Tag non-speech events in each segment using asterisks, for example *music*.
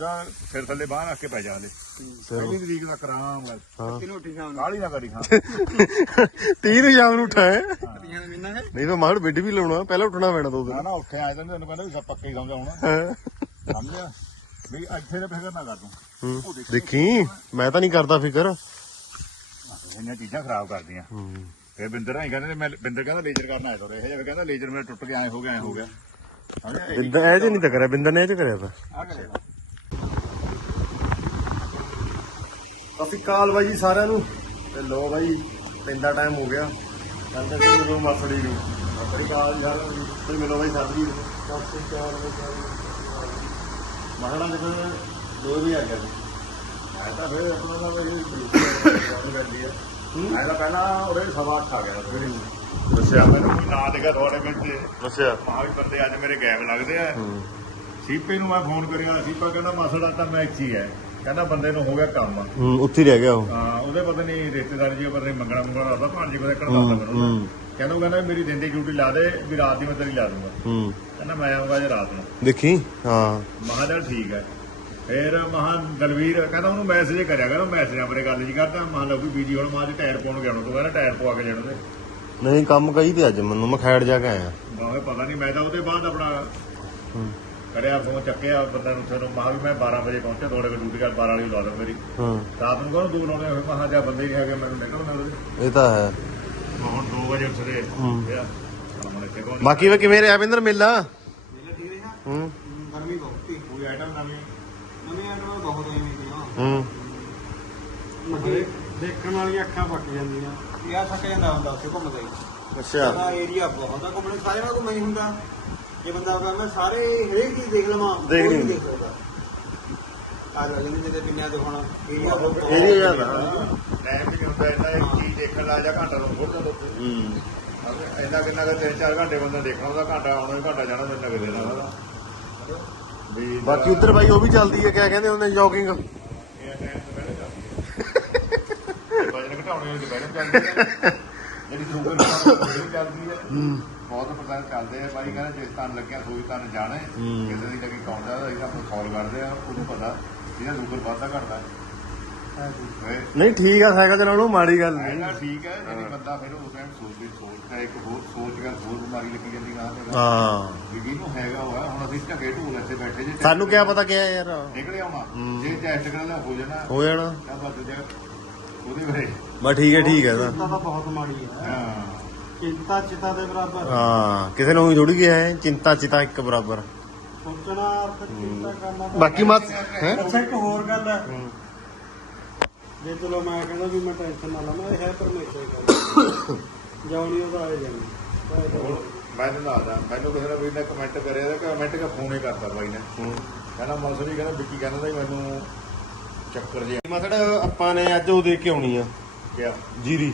ਉਹਦਾ ਸਿਰ ਥੱਲੇ ਬਾਹਰ ਰੱਖ ਕੇ ਪੈ ਜਾ ਹਲੇ। ਪਹਿਲੀ ਤਰੀਕ ਦਾ ਕਰਾਮ ਹਾਂ। ਕਿਨੂੰ ਉੱਠੀ ਸ਼ਾਮ ਨੂੰ। ਕਾਲੀ ਨਾ ਕਰੀ ਹਾਂ। *laughs* 30 ਨੂੰ ਸ਼ਾਮ ਨੂੰ ਉੱਠਾ ਹੈ? ਦੀਆਂ ਮਿੰਨਾ ਹੈ। ਨਹੀਂ ਤਾਂ ਮਾਹੜ ਬਿੱਡ ਵੀ ਲਾਉਣਾ ਪਹਿਲਾਂ ਉੱਠਣਾ ਪੈਣਾ ਦੋ ਨਾ ਦਿਨ। ਨਾ ਉੱਠੇ ਆਏ ਤਾਂ ਤੈਨੂੰ ਕਹਿੰਦਾ ਵੀ ਸਭ ਪੱਕੇ ਹੀ ਸਮਝਾਉਣਾ ਹਾਂ। ਸਮਝਿਆ? ਵੀ ਇੱਥੇ ਤੇ ਫਿਕਰ ਨਾ ਕਰ ਤੂੰ। ਹੂੰ। ਦੇਖੀ। ਮੈਂ ਤਾਂ ਨਹੀਂ ਕਰਦਾ ਫਿਕਰ। ਇੰਨੀਆਂ ਚੀਜ਼ਾਂ ਖਰਾਬ ਕਰਦੀਆਂ। ਫਿਰ ਬਿੰਦਰ ਨਹੀਂ ਕਹਿੰਦੇ ਮੈਂ ਬਿੰਦਰ ਕਹਿੰਦਾ ਲੇਜ਼ਰ ਕਰਨ ਆਇਆ ਤੋਰੇ। ਇਹ ਜਿਹਾ ਕਹਿੰਦਾ ਲੇਜ਼ਰ ਮੇਰਾ ਟੁੱਟ ਗਿਆ ਐ ਹੋ ਗਿਆ ਐ ਹੋ ਗਿਆ। ਸਮਝਿਆ ਇਹ ਬਿੰਦਰ ਇਹ ਚ ਨਹੀਂ ਤਾਂ ਕਰਿਆ ਬਿੰਦਰ ਨੇ ਇਹ ਚ ਕਰਿਆ ਤਾਂ। ਆ ਕਰੇਗਾ ਸ਼੍ਰੀ ਅਕਾਲ ਬਾਈ ਜੀ ਸਾਰਿਆਂ ਨੂੰ। ਤੇ ਲੋ ਬਾਈ ਪਿੰਡਾ ਟਾਈਮ ਹੋ ਗਿਆ। ਕਹਿੰਦੇ ਤੇ ਮਿਲੋ ਮਸੜੀ ਨੂੰ। ਸਤਿ ਸ਼੍ਰੀ ਅਕਾਲ ਯਾਰ ਤੇ ਮਿਲੋ ਬਾਈ ਸਾਡੀ ਅਕਾਲ। ਮਹਾਰਾਣਾ ਦੇ ਦੋ ਵੀ ਆ ਗਿਆ ਮੈਂ ਤਾਂ ਫਿਰ ਆਪਣਾ ਮੇਰੀ ਗੱਲ ਕਰਦੀ ਹੈ? ਮੈਂ ਤਾਂ ਪਹਿਲਾਂ ਉਹਦੇ ਸਵਾ ਅੱਠ ਆ ਗਿਆ ਫਿਰ ਦੱਸਿਆ। ਮੈਨੂੰ ਕੋਈ ਨਾਂ ਦੇਗਾ ਤੁਹਾਡੇ ਤੇ ਅੱਛਾ ਮਹਾ ਵੀ ਬੰਦੇ ਅੱਜ ਮੇਰੇ ਗੈਬ ਲੱਗਦੇ ਆ। ਸੀਪੇ ਨੂੰ ਮੈਂ ਫੋਨ ਕਰਿਆ। ਸੀਪਾ ਕਹਿੰਦਾ ਮਸੜਾ ਤਾਂ ਮੈਂ ਇੱਥੇ ਹੀ ਹੈ ਕਹਿੰਦਾ ਬੰਦੇ ਨੂੰ ਹੋ ਗਿਆ ਕੰਮ। ਹੂੰ ਉੱਥੇ ਹੀ ਰਹਿ ਗਿਆ ਉਹ। ਹਾਂ ਉਹਦੇ ਪਤਾ ਨਹੀਂ ਰਿਸ਼ਤੇਦਾਰ ਜੀ ਪਤਾ ਨਹੀਂ ਮੰਗਣਾ ਮੰਗਣਾ ਆਦਾ ਭਾਂਜੀ ਕੋਲੇ ਕਢਵਾ ਮੈਨੂੰ ਹੂੰ। ਕਹਿੰਦਾ ਉਹ ਕਹਿੰਦਾ ਮੇਰੀ ਦਿਨ ਦੀ ਡਿਊਟੀ ਲਾ ਦੇ ਵੀ ਰਾਤ ਦੀ ਮੈਂ ਤੇਰੀ ਲਾ ਦੂੰਗਾ। ਹੂੰ। ਕਹਿੰਦਾ ਮੈਂ ਆਉਂਗਾ ਜੇ ਰਾਤ ਨੂੰ। ਦੇਖੀ? ਹਾਂ। ਮਹਾ ਚੱਲ ਠੀਕ ਹੈ। ਫਿਰ ਮਹਾ ਦਲਵੀਰ ਕਹਿੰਦਾ ਉਹਨੂੰ ਮੈਸੇਜ ਕਰਿਆ ਕਹਿੰਦਾ ਮੈਸੇਜਾਂ ਬਾਰੇ ਗੱਲ ਜੀ ਕਰਦਾ। ਮਹਾ ਲੱਗੂ ਬੀਜੀ ਹੁਣ ਮਾਂ ਦੇ ਟਾਇਰ ਪਾਉਣ ਗਿਆ ਉਹਨੂੰ ਤੋਂ ਕਹਿੰਦਾ ਟਾਇਰ ਪਵਾ ਕੇ ਲੈਣ ਦੇ ਨਹੀਂ ਕੰਮ ਕਹੀ ਤੇ ਅੱਜ ਮੈਨੂੰ ਮੈਂ ਖੈੜ ਜਾ ਕੇ ਆਇਆ। ਕਿਹਾ ਪਤਾ ਨਹੀਂ ਮੈਂ ਤਾਂ ਉਹਦੇ ਬਾਅਦ ਆਪਣਾ ਹੂੰ। ਕਰਿਆ ਫੋਨ ਚੱਕਿਆ ਬੰਦਾ ਨੂੰ ਤੁਹਾਨੂੰ ਮਹਾ ਵੀ ਮੈਂ 12 ਵਜੇ ਪਹੁੰਚਿਆ ਤੁਹਾਡੇ ਕੋਲ ਡਿਊਟੀ ਕਰ 12 ਵਾਲੀ ਲਾ ਦੋ ਮੇਰੀ। ਹਾਂ। ਰਾਤ ਨੂੰ ਕਹਿੰਦਾ ਦੋ ਲਾਉਣੇ ਹੋਏ ਮਹਾ ਜਾਂ ਬੰਦੇ ਹੀ ਹੈਗੇ ਮੈਨੂੰ ਨਿਕਲਣਾ ਉਹਦੇ ਇਹ ਤਾਂ ਹੈ। ਹੁਣ 2 ਵਜੇ ਉੱਠਦੇ। ਹੂੰ। ਯਾਰ ਬਾਕੀ ਵੇ ਕਿਵੇਂ ਰਿਹਾ ਬਿੰਦਰ ਮੇਲਾ? ਮੇਲਾ ਠੀਕ ਰਿਹਾ? ਹੂੰ। ਗਰਮੀ ਬਹੁਤ ਸੀ ਕੋਈ ਆਈਟਮ ਨਵੀਂ ਨਵੇਂ ਆਟੋ ਬਹੁਤ ਆਈ ਨੇ। ਹੂੰ। ਦੇਖਣ ਵਾਲੀਆਂ ਅੱਖਾਂ ਪੱਕ ਜਾਂਦੀਆਂ। ਯਾ ਥੱਕ ਜਾਂਦਾ ਹੁੰਦਾ ਉੱਥੇ ਘੁੰਮਦਾ। ਹੀ ਅੱਛਾ ਏਰੀਆ ਬਹੁਤ ਆ ਘੁੰਮਣੇ ਸਾਰੇ ਨਾਲ ਘੁੰਮਣਾ ਹੀ ਹੁੰਦਾ। ਜੇ ਬੰਦਾ ਕਹਿੰਦਾ ਸਾਰੇ ਹਰੇਕ ਚੀਜ਼ ਦੇਖ ਲਵਾਂ ਦੇਖ ਕੋਈ ਨਹੀਂ ਦੇਖ ਸਕਦਾ। ਆ ਪਿੰਨਿਆਂ ਤੇ ਹੁਣ ਏਰੀਆ ਬਹੁਤ ਏਰੀਆ ਜ਼ਿਆਦਾ ਟਾਈਮ ਵੀ ਹੁੰਦਾ ਇੰਨਾ ਇੱਕ ਚੀਜ਼ ਦੇਖਣ ਲੱਗ ਜਾ ਘੰਟਾ ਤੋਂ ਥੋੜਾ ਜਾਂਦਾ ਹੂੰ। ਇੰਨਾ ਕਿੰਨਾ ਕਿ ਤਿੰਨ ਚਾਰ ਘੰਟੇ ਬੰਦਾ ਦੇਖਣਾ ਉਹਦਾ ਘੰਟਾ ਆਉਣਾ ਹੀ ਘੰਟਾ ਜਾਣਾ ਮੈਨੂੰ ਲੱਗ ਦੇਣਾ ਉਹਦਾ ਵੀ ਬਾਕੀ ਉੱਧਰ ਬਾਈ ਉਹ ਵੀ ਚੱਲਦੀ ਹੈ ਕਿਆ ਕਹਿੰਦੇ ਉਹਨੇ ਜੋਗਿੰਗ ਇਹ ਟਾਈਮ ਤੋਂ ਪਹਿਲੇ ਚੱਲਦੀ *laughs* ਵਜਨ ਘਟਾਉਣੇ ਚੱਲਦੀ ਹੈ ਜਿਹੜੀ ਸ਼ੂਗਰ ਦੀ *coughs* ਚੱਲਦੀ ਹੈ ਬਹੁਤ ਪ੍ਰਕਾਰ ਚੱਲਦੇ ਆ। ਬਾਈ ਕਹਿੰਦਾ ਜਿਸ ਤਨ ਲੱਗਿਆ ਸੋਈ ਤਨ ਜਾਣੇ। ਹੂੰ। ਕਿਸੇ ਦੀ ਲੱਗੀ ਕੌਂਦਾ ਇਹਦਾ ਆਪਾਂ ਸੌਲਵ ਕਰਦੇ ਆ ਉਹਨੂੰ ਪਤਾ ਜਿਹਦਾ ਸ਼ੂਗਰ ਵੱਧਦਾ ਘਟਦਾ। ਹੈ ਨਹੀਂ ਠੀਕ ਆ ਸਾਈਕਲ ਚਲਾਉਣ ਨੂੰ ਮਾੜੀ ਗੱਲ ਨਹੀਂ। ਠੀਕ ਹੈ। ਜਿਹੜੀ ਬੰਦਾ ਫਿਰ ਉਸ ਟਾਈਮ ਸੋਚਦੀ ਸੋਚਦਾ ਇੱਕ ਹੋਰ ਸੋਚ ਕੇ ਹੋਰ ਬਿਮਾਰੀ ਲੱਗੀ ਜਾਂਦੀ ਗਾਂ ਤੇ। ਹਾਂ। ਵੀ ਜਿਹਨੂੰ ਹੈਗਾ ਉਹ ਹੈ ਹੁਣ ਅਸੀਂ ਢੱਗੇ ਢੂਲ ਇੱਥੇ ਬੈਠੇ ਜੇ। ਸਾਨੂੰ ਕਿਆ ਪਤਾ ਕਿਆ ਹੈ ਯਾਰ ਨਿਕਲੇ ਆਉਣਾ। ਜੇ ਟੈਸਟ ਕਰ ਹੋ ਜਾਣਾ। ਹੋ ਜਾਣਾ। ਤਾਂ ਬਸ ਜੇ ਉਹਦੇ ਬਾਰੇ ਬਸ ਠੀਕ ਹੈ ਠੀਕ ਹੈ ਤਾਂ। ਚਿੰਤਾ ਤਾਂ ਬਹੁਤ ਮਾੜੀ ਹੈ। ਹਾਂ। ਚਿੰਤਾ ਚਿਤਾ ਦੇ ਬਰਾਬਰ। ਹਾਂ ਕਿਸੇ ਨੂੰ ਥੋੜੀ ਗਿਆ ਹੈ ਚਿੰਤਾ ਚਿਤਾ ਇੱਕ ਬਰਾਬਰ। ਸੋਚਣਾ ਤੇ ਚਿੰਤਾ ਕਰਨਾ ਤਾਂ- ਬਾਕੀ ਮਤ ਹੈ? ਅੱਛਾ ਇੱਕ ਹੋਰ ਗੱਲ ਹੈ। ਜੇ ਚਲੋ ਮੈਂ ਕਹਿੰਦਾ ਵੀ ਮੈਂ ਟੈਨਸ਼ਨ ਨਾ ਲਵਾਂ ਇਹ ਹੈ ਪਰਮੇਸ਼ਰ ਦੀ ਜਾਉਣੀ ਉਹਦਾ ਆ ਜਾਣੀ। ਹੁਣ ਮੈਂ ਤੁਹਾਨੂੰ ਦੱਸਦਾ ਮੈਨੂੰ ਕਿਸੇ ਨੇ ਵੀ ਨੇ ਕਮੈਂਟ ਕਰਿਆ ਤੇ ਕਮੈਂਟ ਕਾ ਫੋਨ ਹੀ ਕਰਤਾ ਬਾਈ ਨੇ। ਕਹਿੰਦਾ ਮਸਰੀ ਕਹਿੰਦਾ ਵਿੱਕੀ ਕਹਿੰਦਾ ਮੈਨੂੰ ਚੱਕਰ ਜਿਹਾ ਮਸੜ ਆਪਾਂ ਨੇ ਅੱਜ ਉਹ ਦੇ ਕੇ ਆਉਣੀ ਆ। ਗਿਆ। ਜੀਰੀ।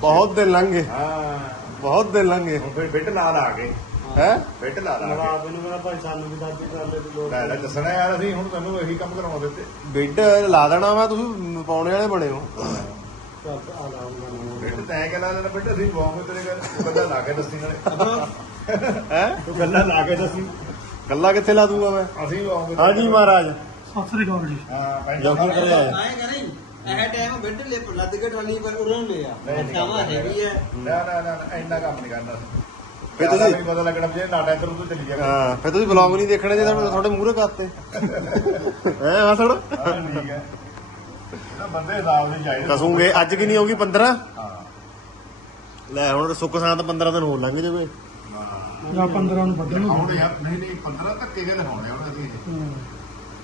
ਬਹੁਤ ਦਿਨ ਲੰਘੇ। ਹਾਂ। ਬਹੁਤ ਦਿਨ ਲੰਘੇ। ਹੁਣ ਫਿਰ ਬਿੱਟ ਲਾ ਲਾ ਕੇ ਹੈ? ਬਿੱਟ ਲਾ ਲਾ ਕੇ ਨਵਾਬ ਨੂੰ ਮੇਰਾ ਭਾਈ ਸਾਨੂੰ ਵੀ ਦਾਦੀ ਕਰਦੇ ਦੀ ਲੋੜ ਲੈ ਲੈ ਦੱਸਣਾ ਯਾਰ ਅਸੀਂ ਹੁਣ ਤੁਹਾਨੂੰ ਇਹੀ ਕੰਮ ਕਰਾਉਣਾ ਦਿੱਤੇ। ਬਿੱਡ ਲਾ ਦੇਣਾ ਵਾ ਤੁਸੀਂ ਪਾਉਣੇ ਵਾਲੇ ਬਣੇ ਹੋ। ਚੱਲ ਆ ਲਾਉਂਗਾ ਬਿੱਟ ਤੈਂ ਕਿ ਲਾ ਲੈਣਾ ਬਿੱਟ ਅਸੀਂ ਬਵਾਂਗੇ ਤੇਰੇ ਤੂੰ ਗੱਲਾਂ ਲਾ ਕੇ ਦੱਸੀ ਨਾਲੇ। ਹੈ? ਤੂੰ ਗੱਲਾਂ ਲਾ ਕੇ ਦੱਸੀ। ਗੱਲਾਂ ਕਿੱਥੇ ਲਾ ਦੂੰਗਾ ਮੈਂ? ਅਸੀਂ ਬਵਾਂਗੇ ਹਾਂਜੀ ਮਹਾਰਾਜ। ਸਤਿ ਸ੍ਰੀ ਅਕਾਲ ਜੀ। ਹਾਂ ਲਾ ਕਰਿਆ ਆਏ ਕਰੀ? ਇਹ ਟਾਈਮ ਬੈਠ ਲੈ ਲੱਦ ਕੇ ਟਰਾਲੀ ਪਰ ਉਰਾਂ ਲਿਆ ਨਹੀਂ, ਨਹੀਂ, ਸ਼ਾਮਾ ਹੈਗੀ ਹੈ ਨਾ ਨਾ ਨਾ ਨਾ, ਇੰਨਾ ਕੰਮ ਨਹੀਂ ਕਰਨਾ ਅਸੀਂ। ਫਿਰ ਫਿਰ ਤੁਸੀਂ- ਤੁਸੀਂ ਪਤਾ ਲੱਗਣਾ ਵੀ ਜੇ ਨਾਟਾ ਇੱਧਰ ਉਧਰ ਚੱਲੀ ਜਾਵੇ। ਹਾਂ ਫਿਰ ਤੁਸੀਂ ਵਲੌਗ ਨਹੀਂ ਦੇਖਣੇ ਜੇ ਤੁਹਾਡੇ ਤੁਹਾਡੇ ਮੂਹਰੇ ਕਰਤੇ ਹੈ ਮਸੜ ਹਾਂ ਠੀਕ ਹੈ ਨਾ ਬੰਦੇ ਹਿਸਾਬ ਦੇ ਚਾਹੀਦੇ। ਕਸੂਗੇ ਅੱਜ ਕਿੰਨੀ ਹੋਗੀ 15 ਹਾਂ। ਲੈ ਹੁਣ ਸੁੱਖ ਸਾਂਤ 15 ਦਿਨ ਹੋਰ ਲੰਘ ਜਾਵੇ ਜਾਂ 15 ਨੂੰ ਵੱਢਣ ਹੁਣ ਯਾਰ ਨਹੀਂ ਨਹੀਂ 15 ਧੱਕੇ ਦੇ ਲਿਖਾਉਣੇ ਹੁਣ ਅਸੀਂ?